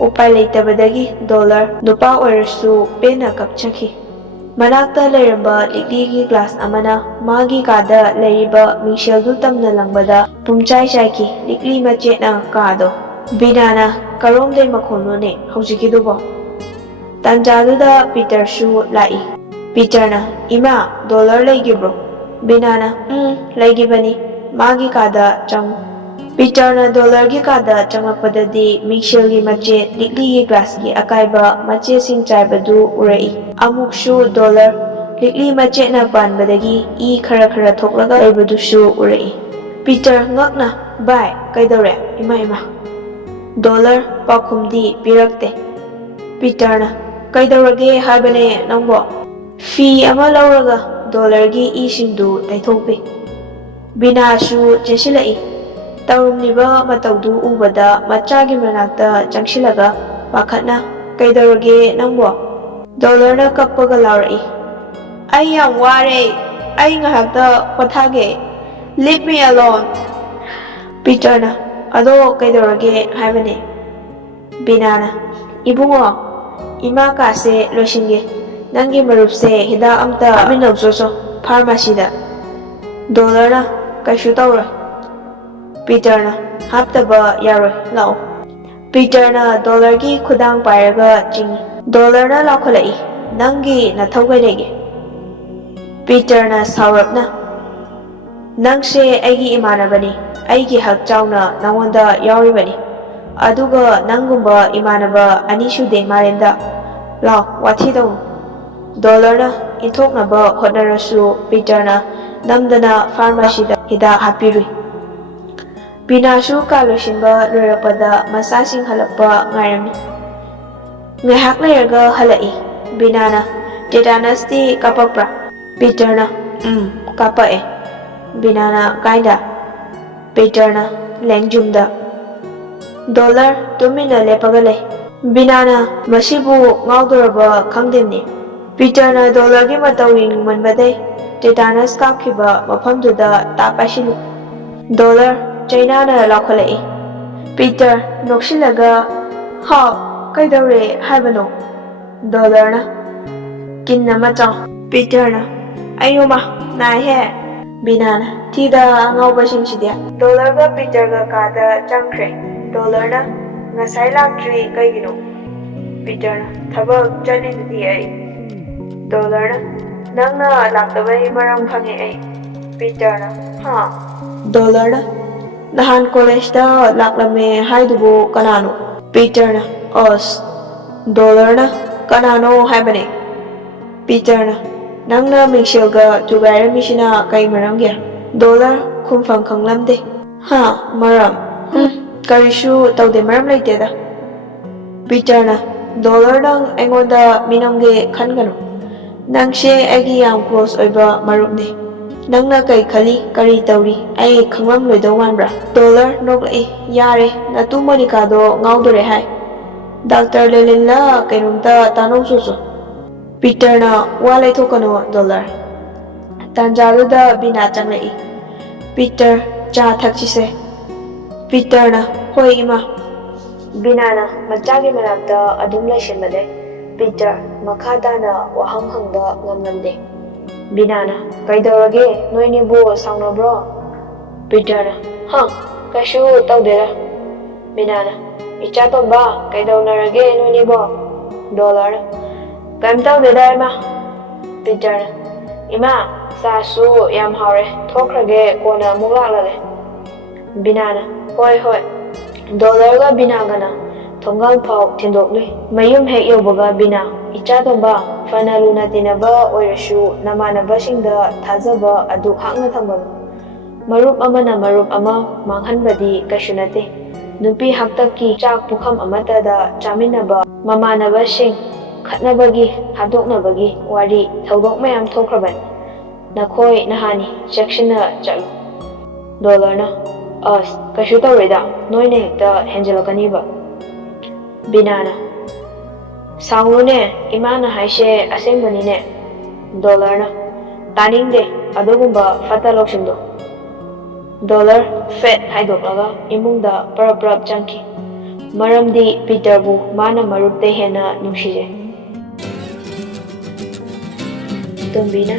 Upai leitabadagi dollar nupa oirasu pena kapchaki. Manakta leramba likli glass amana magi kada leriba Michelle tamna langbada pumchai chaiki likli machena kado. Binana karom dei makhonone haujikidubo. Tanjaduda Peter shu lai. Peter na ima dollar leigibro. Binana leigibani magi kada chang. Peter na dollar gi kada changlapadadi Michelle gi mache likli gi glass gi akaiba mache sing chaibadu urai. Amuk shu dollar likli mache na panbadagi I khara thoklaga leibadu shu urai. Peter ngakna bai kaidore ima. Dollar pakhumdi pirakte. Peter na kaidorage haibane nangbo. Fee ama lauraga dollar gi isingdu taithokpi. Bina shu chesilai. Tarumniba mataudu ubada machagi manakta changsilaga pakhatna kaidorage nangbo. Dollar na kappaga laurai. Ai yam ware. Ai ngahakta pathage. Leave me alone. Peter na ado kaidorage haibane. Binana ibungo ima kase loishinge nangi marupse hida amta minaujoso pharmacy da. Dollar na kaishu tawra. Peter na haptaba yaroi lao. Peter na dollar gi khudang pairaga chingi. Dollar na laukhalai nangi na thaugailege. Peter na saurapna nangse aigi imanabani aigi hakchauna nangonda yauribani. Aduga nangumba imanaba anishude marenda lao wathidaw. Dollar na inthoknaba hotnarasu Peter na namdana pharmacy da hida hapirui. Binashu kaloshinba loirapada masasing halakpa ngairami. Ngahak leiraga halai. Binana tetanus ti kapakpra. Peter na kapae. Binana kaida. Peter na lengjumda. Dollar tumina lepagale. Binana masibu ngaudoraba khangdemni. Peter na dollar gi matawing manbadai tetanus kapkiba mafamduda tapasilu. Dollar China na laukhalai. Peter noksilaga ha kaidore haibano. Dollar na kinna macha. Peter na ayuma nai he. Binana tida ngaubasingsidia. Dollar ga Peter ga kada changkre. Dollar na ngasai laktri kaigino. Peter na thabak chalididi ai. Dollar na nangna laktabai maram khange ai. Peter na ha. Dollar na nahan college da laklame haidubu kanano. Peter na os. Dollar na kanano haibane. Peter na nangna Michelle ga tugairamisina kai maramgya. Dollar khumfang khanglamde. Ha maram. Karishu taude maram laiteda. Peter na dollar nang aingonda minamge khangano. Nangse aigi yam close oiba marupne. Nangna kai khali kari tauri ai khanglam loidau manbra. Dollar noklai yare natu Monica do ngaudore hai. Doctor Lelilla kainumta tanong susu. Peter na walai thokano dollar. Tanjaluda bina changlai. Peter cha thakchise. Peter na hoi ima. Bina na machagi manakta adum laishinbade. Peter makhada na wahang hangba ngamlamde. Binana kaidorage noinibu saunabro. Peter na ha kashu tawdera. Binana icha tomba kaidonarage noinibo. Dollar kaim tawdera ima. Peter na ima sasu yam haure thokrage kona muglale. Binana hoi. Dollar ga binagana thongal phau thindokle mayum hek yobaga bina icha tomba fana luna tinaba oirashu namanabasingda thajaba adu hakna thambanu. Marup amana marup ama manghanbadi kashu nate. Nupi haktakki chak pukham amatada chaminaba mamanabasing khatnabagi hadoknabagi wari thaudok mayam thokraban. Nakhoi nahani chekshina chalu. Dollar na as kashu tawreda noine ta henjalakaniba. Binana ꯁꯥꯎꯅꯨꯅꯦ ꯏꯃꯥꯅ ꯍꯥꯏꯁꯦ ꯑꯁꯦꯡꯕꯅꯤꯅꯦ ꯗꯣꯂꯔꯅ ꯇꯥꯅꯤꯡꯗꯦ ꯑꯗꯨꯒꯨꯝꯕ ꯐꯠꯇ ꯂꯧꯁꯤꯡꯗꯣ dollar fat ꯍꯥꯏꯗꯣꯛꯂꯒ ꯏꯃꯨꯡꯗ ꯄꯔꯞ ꯄꯔꯞ ꯆꯪꯈꯤ ꯃꯔꯝꯗꯤ ꯄꯤꯇꯔꯕꯨ ꯃꯥꯅ ꯃꯔꯨꯞꯇꯩ ꯍꯦꯟꯅ ꯅꯨꯡꯁꯤꯖꯩ ꯇꯣꯝꯕꯤꯅ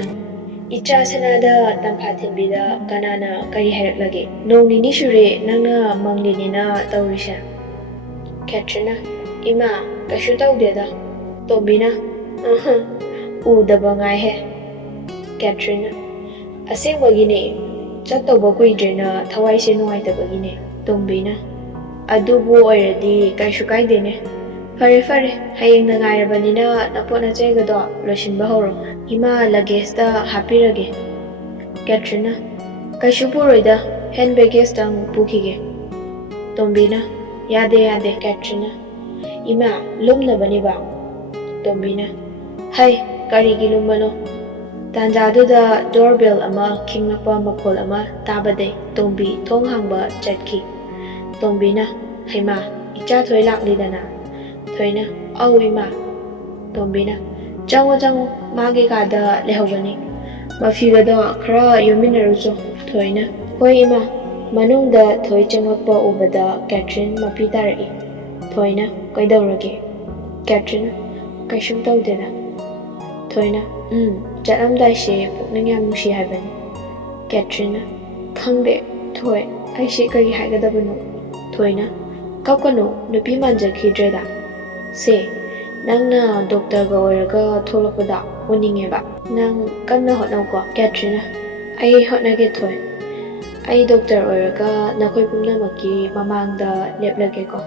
ꯏꯆꯥ ꯁꯅꯥꯗ ꯇꯝꯐꯥ ꯊꯤꯟꯕꯤꯗ ꯀꯅꯥꯅ ꯀꯔꯤ ꯍꯥꯏꯔꯛꯂꯒꯦ ꯅꯣꯡ ꯅꯤꯅꯤ ꯁꯨꯔꯦ ꯅꯪꯅ ꯃꯪꯂꯤꯅꯤꯅ ꯇꯧꯔꯤꯁꯦ ꯀꯦꯇ꯭ꯔꯤꯅ ꯏꯃꯥ ꯀꯩꯁꯨ ꯇꯧꯗꯦꯗ ꯇꯣꯝꯕꯤꯅ ꯎꯗꯕ ꯉꯥꯏꯍꯦ ꯀꯦꯇ꯭ꯔꯤꯅ ꯑꯁꯦꯡꯕꯒꯤꯅꯦ ꯆꯠꯇꯧꯕ ꯀꯨꯏꯗ꯭ꯔꯦꯅ ꯊꯋꯥꯏꯁꯦ ꯅꯨꯡꯉꯥꯏꯇꯕꯒꯤꯅꯦ ꯇꯣꯝꯕꯤꯅ ꯑꯗꯨꯕꯨ ꯑꯣꯏꯔꯗꯤ ꯀꯩꯁꯨ ꯀꯥꯏꯗꯦꯅꯦ ꯐꯔꯦ ꯐꯔꯦ ꯍꯌꯦꯡꯅ ꯉꯥꯏꯔꯕꯅꯤꯅ ꯅꯄꯣꯠ ꯅꯆꯩꯒꯗꯣ ꯂꯣꯏꯁꯤꯟꯕ ꯍꯧꯔꯣ ꯏꯃꯥ ꯂꯒꯦꯖꯇ ꯍꯥꯞꯄꯤꯔꯒꯦ ꯀꯦꯇ꯭ꯔꯤꯅ ꯀꯩꯁꯨ ꯄꯨꯔꯣꯏꯗ ꯍꯦꯟ ꯕꯦꯒꯦꯖꯇꯪ ꯄꯨꯈꯤꯒꯦ ꯇꯣꯝꯕꯤꯅ ꯌꯥꯗꯦ ꯌꯥꯗꯦ ꯀꯦꯇ꯭ꯔꯤꯅ ꯏꯃꯥ ꯂꯨꯝꯅꯕꯅꯤꯕ ꯇꯣꯝꯕꯤꯅ ꯍꯩ ꯀꯔꯤꯒꯤ ꯂꯨꯝꯕꯅꯣ ꯇꯥꯟꯖꯥꯗꯨꯗ ꯗꯣꯔꯕꯦꯜ ꯑꯃ ꯈꯤꯡꯂꯛꯄ ꯃꯈꯣꯜ ꯑꯃ ꯇꯥꯕꯗꯩ ꯇꯣꯝꯕꯤ ꯊꯣꯡ ꯍꯥꯡꯕ ꯆꯠꯈꯤ ꯇꯣꯝꯕꯤꯅ ꯍꯩꯃꯥ ꯏꯆꯥ ꯊꯣꯏ ꯂꯥꯛꯂꯤꯗꯅ ꯊꯣꯏꯅ ꯑꯧ ꯏꯃꯥ ꯇꯣꯝꯕꯤꯅ ꯆꯪꯉꯣ ꯆꯪꯉꯣ ꯃꯥꯒꯤ ꯀꯥꯗ ꯂꯩꯍꯧꯕꯅꯤ ꯃꯐꯤꯒꯗꯣ ꯈꯔ ꯌꯣꯝꯃꯤꯟꯅꯔꯨꯆꯣ ꯊꯣꯏꯅ ꯍꯣꯏ ꯏꯃꯥ ꯃꯅꯨꯡꯗ ꯊꯣꯏ ꯆꯪꯂꯛꯄ ꯎꯕꯗ ꯀꯦꯇ꯭ꯔꯤꯟ ꯃꯄꯤ ꯇꯥꯔꯛꯏ ꯊꯣꯏꯅ ꯀꯩꯗꯧꯔꯒꯦ ꯀꯦꯇ꯭ꯔꯤꯟ ꯀꯩꯁꯨꯝ ꯇꯧꯗꯦꯗ ꯊꯣꯏꯅ ꯆꯠꯂꯝꯗꯥꯏꯁꯦ ꯄꯨꯛꯅꯤꯡ ꯌꯥꯝ ꯅꯨꯡꯁꯤ ꯍꯥꯏꯕꯅꯤ ꯀꯦꯇ꯭ꯔꯤꯟꯅ ꯈꯪꯗꯦ ꯊꯣꯏ ꯑꯩꯁꯦ ꯀꯔꯤ ꯍꯥꯏꯒꯗꯕꯅꯣ ꯊꯣꯏꯅ ꯀꯞꯀꯅꯨ ꯅꯨꯄꯤ ꯃꯥꯟꯖꯈꯤꯗ꯭ꯔꯦꯗ ꯁꯦ ꯅꯪꯅ ꯗꯣꯛꯇꯔꯒ ꯑꯣꯏꯔꯒ ꯊꯣꯛꯂꯛꯄꯗ ꯎꯅꯤꯡꯉꯦꯕ ꯅꯪ ꯀꯟꯅ ꯍꯣꯠꯅꯧꯀꯣ ꯀꯦꯇ꯭ꯔꯤꯅ ꯑꯩ ꯍꯣꯠꯅꯒꯦ ꯊꯣꯏ ꯑꯩ ꯗꯣꯛꯇꯔ ꯑꯣꯏꯔꯒ ꯅꯈꯣꯏ ꯄꯨꯝꯅꯃꯛꯀꯤ ꯃꯃꯥꯡꯗ ꯂꯦꯞꯂꯒꯦꯀꯣ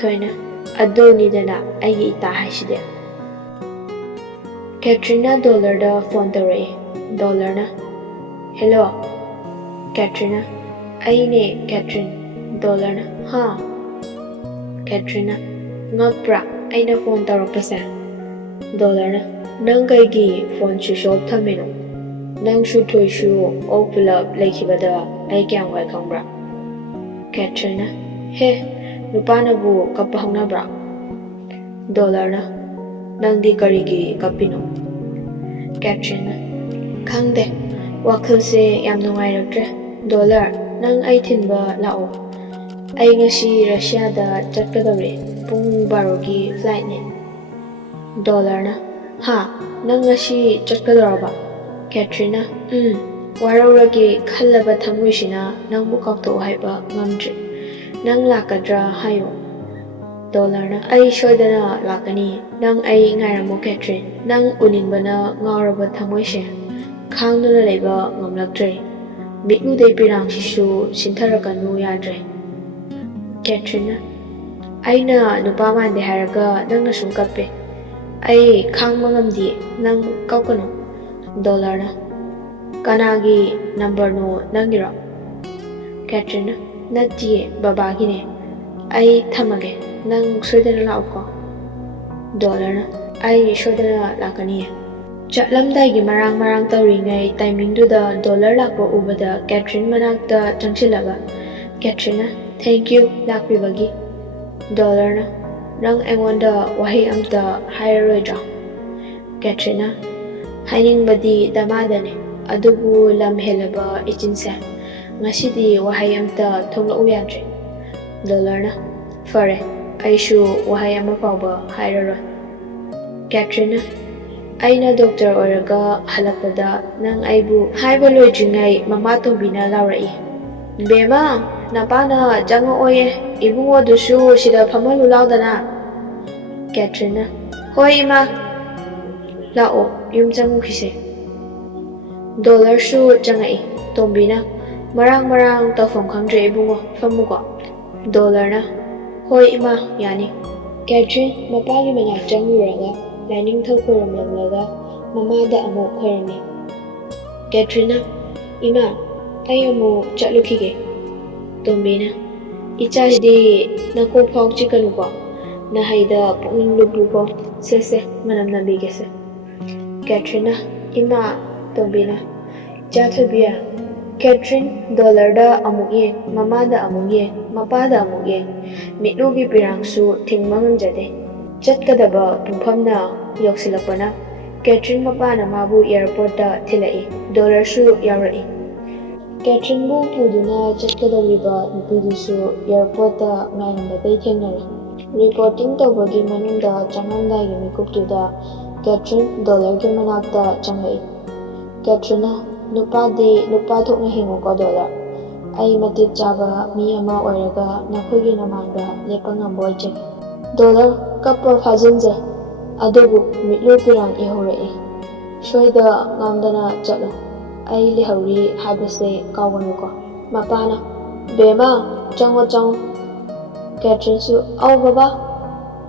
ꯊꯣꯏꯅ ꯑꯗꯨꯅꯤꯗꯅ ꯑꯩꯒꯤ ꯏꯇꯥ ꯍꯥꯏꯁꯤꯗꯤ ꯀꯦꯇ꯭ꯔꯤꯅ ꯗꯣꯂꯔꯗ ꯐꯣꯟ ꯇꯧꯔꯛꯏ ꯗꯣꯂꯔꯅ ꯍꯦꯜꯂꯣ ꯀꯦꯇ꯭ꯔꯤꯅ ꯑꯩꯅꯦ ꯀꯦꯇ꯭ꯔꯤꯟ ꯗꯣꯂꯔꯅ ꯍꯥ ꯀꯦꯇ꯭ꯔꯤꯅ ꯉꯛꯄ꯭ꯔꯥ ꯑꯩꯅ ꯐꯣꯟ ꯇꯧꯔꯛꯄꯁꯦ ꯗꯣꯂꯔꯅ ꯅꯪ ꯀꯩꯒꯤ ꯐꯣꯟ ꯁ꯭ꯋꯤꯆ ꯑꯣꯐ ꯊꯝꯃꯤꯅꯣ ꯅꯪꯁꯨ ꯊꯣꯏꯁꯨ ꯑꯣꯛ ꯄꯨꯂꯞ ꯂꯩꯈꯤꯕꯗ ꯑꯩ ꯀꯌꯥꯝ ꯋꯥꯏ ꯈꯪꯕ꯭ꯔꯥ ꯀꯦꯇ꯭ꯔꯤꯅ ꯍꯦ ꯅꯨꯄꯥꯅꯕꯨ ꯀꯞꯄ ꯍꯧꯅꯕ꯭ꯔꯥ ꯗꯣꯂꯔꯅ ꯅꯪꯗꯤ ꯀꯔꯤꯒꯤ ꯀꯞꯄꯤꯅꯣ ꯀꯦꯇ꯭ꯔꯤꯅ ꯈꯪꯗꯦ ꯋꯥꯈꯜꯁꯦ ꯌꯥꯝ ꯅꯨꯡꯉꯥꯏꯔꯛꯇ꯭ꯔꯦ ꯗꯣꯂꯔ ꯅꯪ ꯑꯩ ꯊꯤꯟꯕ ꯂꯥꯛꯑꯣ ꯑꯩ ꯉꯁꯤ ꯔꯁꯤꯌꯥꯗ ꯆꯠꯀꯗꯧꯔꯤ ꯄꯨꯡ 12ꯒꯤ ꯐ꯭ꯂꯥꯏꯠꯅꯦ ꯗꯣꯂꯔꯅ ꯍꯥ ꯅꯪ ꯉꯁꯤ ꯆꯠꯀꯗꯧꯔꯕ ꯀꯦꯇ꯭ꯔꯤꯅ ꯋꯥꯔꯧꯔꯒꯦ ꯈꯜꯂꯕ ꯊꯃꯣꯏꯁꯤꯅ ꯅꯪꯕꯨ ꯀꯥꯎꯊꯣꯛ ꯍꯥꯏꯕ ꯉꯝꯗ꯭ꯔꯦ ꯅꯪ ꯂꯥꯛꯀꯗ꯭ꯔꯥ ꯍꯥꯏꯌꯣ ꯗꯣꯂꯔꯅ ꯑꯩ ꯁꯣꯏꯗꯅ ꯂꯥꯛꯀꯅꯤ ꯅꯪ ꯑꯩ ꯉꯥꯏꯔꯝꯃꯣ ꯀꯦꯇ꯭ꯔꯤꯟ ꯅꯪ ꯎꯅꯤꯡꯕꯅ ꯉꯥꯎꯔꯕ ꯊꯃꯣꯏꯁꯦ ꯈꯥꯡꯗꯨꯅ ꯂꯩꯕ ꯉꯝꯂꯛꯇ꯭ꯔꯦ ꯃꯤꯠꯂꯨꯗꯩ ꯄꯤꯔꯥꯡꯁꯤꯁꯨ ꯁꯤꯟꯊꯔꯛꯀꯅꯨ ꯌꯥꯗ꯭ꯔꯦ ꯀꯦꯇ꯭ꯔꯤꯅ ꯑꯩꯅ ꯅꯨꯄꯥ ꯃꯥꯟꯗꯦ ꯍꯥꯏꯔꯒ ꯅꯪꯅ ꯁꯨꯝ ꯀꯞꯄꯦ ꯑꯩ ꯈꯥꯡꯕ ꯉꯝꯗꯤꯌꯦ ꯅꯪ ꯀꯞꯀꯅꯨ ꯗꯣꯂꯔꯅ ꯀꯅꯥꯒꯤ ꯅꯝꯕꯔꯅꯣ ꯅꯪꯒꯤꯔꯣ ꯀꯦꯇ꯭ꯔꯤꯅ ꯅꯠꯇꯤꯌꯦ ꯕꯕꯥꯒꯤꯅꯦ ꯑꯩ ꯊꯝꯃꯒꯦ ꯅꯪ ꯁꯣꯏꯗꯅ ꯂꯥꯛꯎꯀꯣ ꯗꯣꯂꯔꯅ ꯑꯩ ꯁꯣꯏꯗꯅ ꯂꯥꯛꯀꯅꯤꯌꯦ ꯆꯠꯂꯝꯗꯥꯏꯒꯤ ꯃꯔꯥꯡ ꯇꯧꯔꯤꯉꯩ ꯇꯥꯏꯃꯤꯡꯗꯨꯗ ꯗꯣꯂꯔ ꯂꯥꯛꯄ ꯎꯕꯗ ꯀꯦꯇ꯭ꯔꯤꯟ ꯃꯅꯥꯛꯇ ꯆꯪꯁꯤꯜꯂꯒ ꯀꯦꯇ꯭ꯔꯤꯅ ꯊꯦꯡꯛ ꯌꯨ ꯂꯥꯛꯄꯤꯕꯒꯤ ꯗꯣꯂꯔꯅ ꯅꯪ ꯑꯩꯉꯣꯟꯗ ꯋꯥꯍꯩ ꯑꯝꯇ ꯍꯥꯏꯔꯔꯣꯏꯗ꯭ꯔꯥ ꯀꯦꯇ꯭ꯔꯤꯅ ꯍꯥꯏꯅꯤꯡꯕꯗꯤ ꯗꯃꯥꯗꯅꯦ ꯑꯗꯨꯕꯨ ꯂꯝ ꯍꯦꯜꯂꯕ ꯏꯆꯤꯟꯁꯦ ꯉꯁꯤꯗꯤ ꯋꯥꯍꯩ ꯑꯝꯇ ꯊꯣꯛꯂꯛꯎ ꯌꯥꯗ꯭ꯔꯦ ꯗꯣꯂꯔꯅ ꯐꯔꯦ ꯑꯩꯁꯨ ꯋꯥꯍꯩ ꯑꯃ ꯐꯥꯎꯕ ꯍꯥꯏꯔꯔꯣꯏ ꯀꯦꯇ꯭ꯔꯤꯅ ꯑꯩꯅ ꯗꯣꯛꯇꯔ ꯑꯣꯏꯔꯒ ꯍꯜꯂꯛꯄꯗ ꯅꯪ ꯑꯩꯕꯨ ꯍꯥꯏꯕ ꯂꯣꯏꯗ꯭ꯔꯤꯉꯩ ꯃꯃꯥ ꯇꯣꯝꯕꯤꯅ ꯂꯥꯎꯔꯛꯏ ꯕꯦꯝꯃ ꯅꯄꯥꯅ ꯆꯪꯉꯛꯑꯣꯌꯦ ꯏꯕꯨꯡꯉꯣꯗꯨꯁꯨ ꯁꯤꯗ ꯐꯝꯍꯜꯂꯨ ꯂꯥꯎꯗꯅ ꯀꯦꯇ꯭ꯔꯤꯅ ꯍꯣꯏ ꯏꯃꯥ ꯂꯥꯛꯑꯣ ꯌꯨꯝ ꯆꯪꯉꯨꯈꯤꯁꯦ ꯗꯣꯂꯔꯁꯨ ꯆꯪꯉꯛꯏ ꯇꯣꯝꯕꯤꯅ ꯃꯔꯥꯡ ꯇꯧꯐꯝ ꯈꯪꯗ꯭ꯔꯦ ꯏꯕꯨꯡꯉꯣ ꯐꯝꯃꯨꯀꯣ ꯗꯣꯂꯔꯅ ꯍꯣꯏ ꯏꯃꯥ ꯌꯥꯅꯤ ꯀꯦꯇ꯭ꯔꯤꯟ ꯃꯄꯥꯒꯤ ꯃꯅꯥꯛ ꯆꯪꯉꯨꯔꯒ ꯂꯥꯏꯅꯤꯡꯊꯧ ꯈꯣꯏꯔꯝꯂꯝꯂꯒ ꯃꯃꯥꯗ ꯑꯃꯨꯛ ꯈꯣꯏꯔꯝꯃꯤ ꯀꯦꯇ꯭ꯔꯤꯅ ꯏꯃꯥ ꯑꯩ ꯑꯃꯨꯛ ꯆꯠꯂꯨꯈꯤꯒꯦ ꯇꯣꯝꯕꯤꯅ ꯏꯆꯥꯁꯤꯗꯤ ꯅꯀꯣꯛ ꯐꯥꯎ ꯆꯤꯛꯀꯅꯨꯀꯣ ꯅꯍꯩꯗ ꯄꯨꯛꯅꯤꯡ ꯂꯨꯞꯂꯨꯀꯣ ꯁꯦ ꯃꯅꯝ ꯅꯝꯕꯤꯒꯦꯁꯦ ꯀꯦꯇ꯭ꯔꯤꯅ ꯏꯃꯥ ꯇꯣꯝꯕꯤꯅ ꯏꯆꯥ ꯊꯣꯏꯕꯤ ꯀꯦꯇ꯭ꯔꯤꯟ ꯗꯣꯂꯔꯗ ꯑꯃꯨꯛ ꯌꯦꯡ ꯃꯃꯥꯗ ꯑꯃꯨꯛ ꯌꯦꯡ ꯃꯄꯥꯗ ꯑꯃꯨꯛ ꯌꯦꯡ ꯃꯤꯠꯂꯨꯒꯤ ꯄꯤꯔꯥꯡꯁꯨ ꯊꯤꯡꯕ ꯉꯝꯖꯗꯦ ꯆꯠꯀꯗꯕ ꯄꯨꯡꯐꯝꯅ ꯌꯧꯁꯤꯜꯂꯛꯄꯅ ꯀꯦꯊ꯭ꯔꯤꯟ ꯃꯄꯥꯅ ꯃꯥꯕꯨ ꯑꯦꯌꯔꯄꯣꯔꯠꯇ ꯊꯤꯜꯂꯛꯏ꯫ ꯗꯣꯂꯔꯁꯨ ꯌꯥꯎꯔꯛꯏ꯫ ꯀꯦꯊ꯭ꯔꯤꯟꯕꯨ ꯄꯨꯗꯨꯅ ꯆꯠꯀꯗꯧꯔꯤꯕ ꯅꯨꯄꯤꯗꯨꯁꯨ ꯑꯦꯌꯔꯄꯣꯔꯠꯇ ꯉꯥꯏꯔꯝꯕꯗꯩ ꯊꯦꯡꯅꯔꯦ꯫ ꯔꯤꯄꯣꯔꯇꯤꯡ ꯇꯧꯕꯒꯤ ꯃꯅꯨꯡꯗ ꯆꯪꯂꯝꯗꯥꯏꯒꯤ ꯃꯤꯀꯨꯞꯇꯨꯗ ꯀꯦꯊ꯭ꯔꯤꯟ ꯗꯣꯂꯔꯒꯤ ꯃꯅꯥꯛꯇ ꯆꯪꯂꯛꯏ꯫ ꯀꯦꯊ꯭ꯔꯤꯟꯅ "ꯅꯨꯄꯥꯗꯤ ꯅꯨꯄꯥ ꯊꯣꯛꯅ ꯍꯤꯡꯉꯨꯀꯣ ꯗꯣꯂꯔ꯫ ꯑꯩ ꯃꯇꯤꯛ ꯆꯥꯕ ꯃꯤ ꯑꯃ ꯑꯣꯏꯔꯒ ꯅꯈꯣꯏꯒꯤ ꯅꯃꯥꯡꯗ ꯂꯦꯞꯄ ꯉꯝꯕ ꯑꯣꯏꯖꯩ"꯫ ꯗꯣꯂꯔ ꯀꯞꯄ ꯐꯥꯖꯤꯟꯖꯩ, ꯑꯗꯨꯕꯨ ꯃꯤꯠꯂꯨ ꯄꯤꯔꯥꯡ ꯏꯍꯧꯔꯛꯏ꯫ "ꯁꯣꯏꯗ ꯉꯥꯝꯗꯅ ꯆꯠꯂꯨ, ꯑꯩ ꯂꯩꯍꯧꯔꯤ ꯍꯥꯏꯕꯁꯦ ꯀꯥꯎꯒꯅꯨꯀꯣ"꯫ ꯃꯄꯥꯅ "ꯕꯦꯃꯥ, ꯆꯪꯉꯣ ꯆꯪꯉꯣ"꯫ ꯀꯦꯊ꯭ꯔꯤꯟꯁꯨ "ꯑꯧ ꯕꯥꯕꯥ"꯫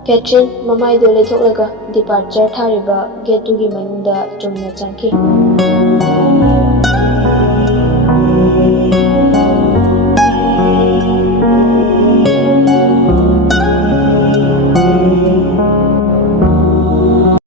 ꯀꯦꯊ꯭ꯔꯤꯟ ꯃꯃꯥꯏꯗꯨ ꯂꯩꯊꯣꯛꯂꯒ ꯗꯤꯄꯥꯔꯆꯔ ꯊꯥꯔꯤꯕ ꯒꯦꯠꯇꯨꯒꯤ ꯃꯅꯨꯡꯗ ꯆꯨꯝꯅ ꯆꯪꯈꯤ꯫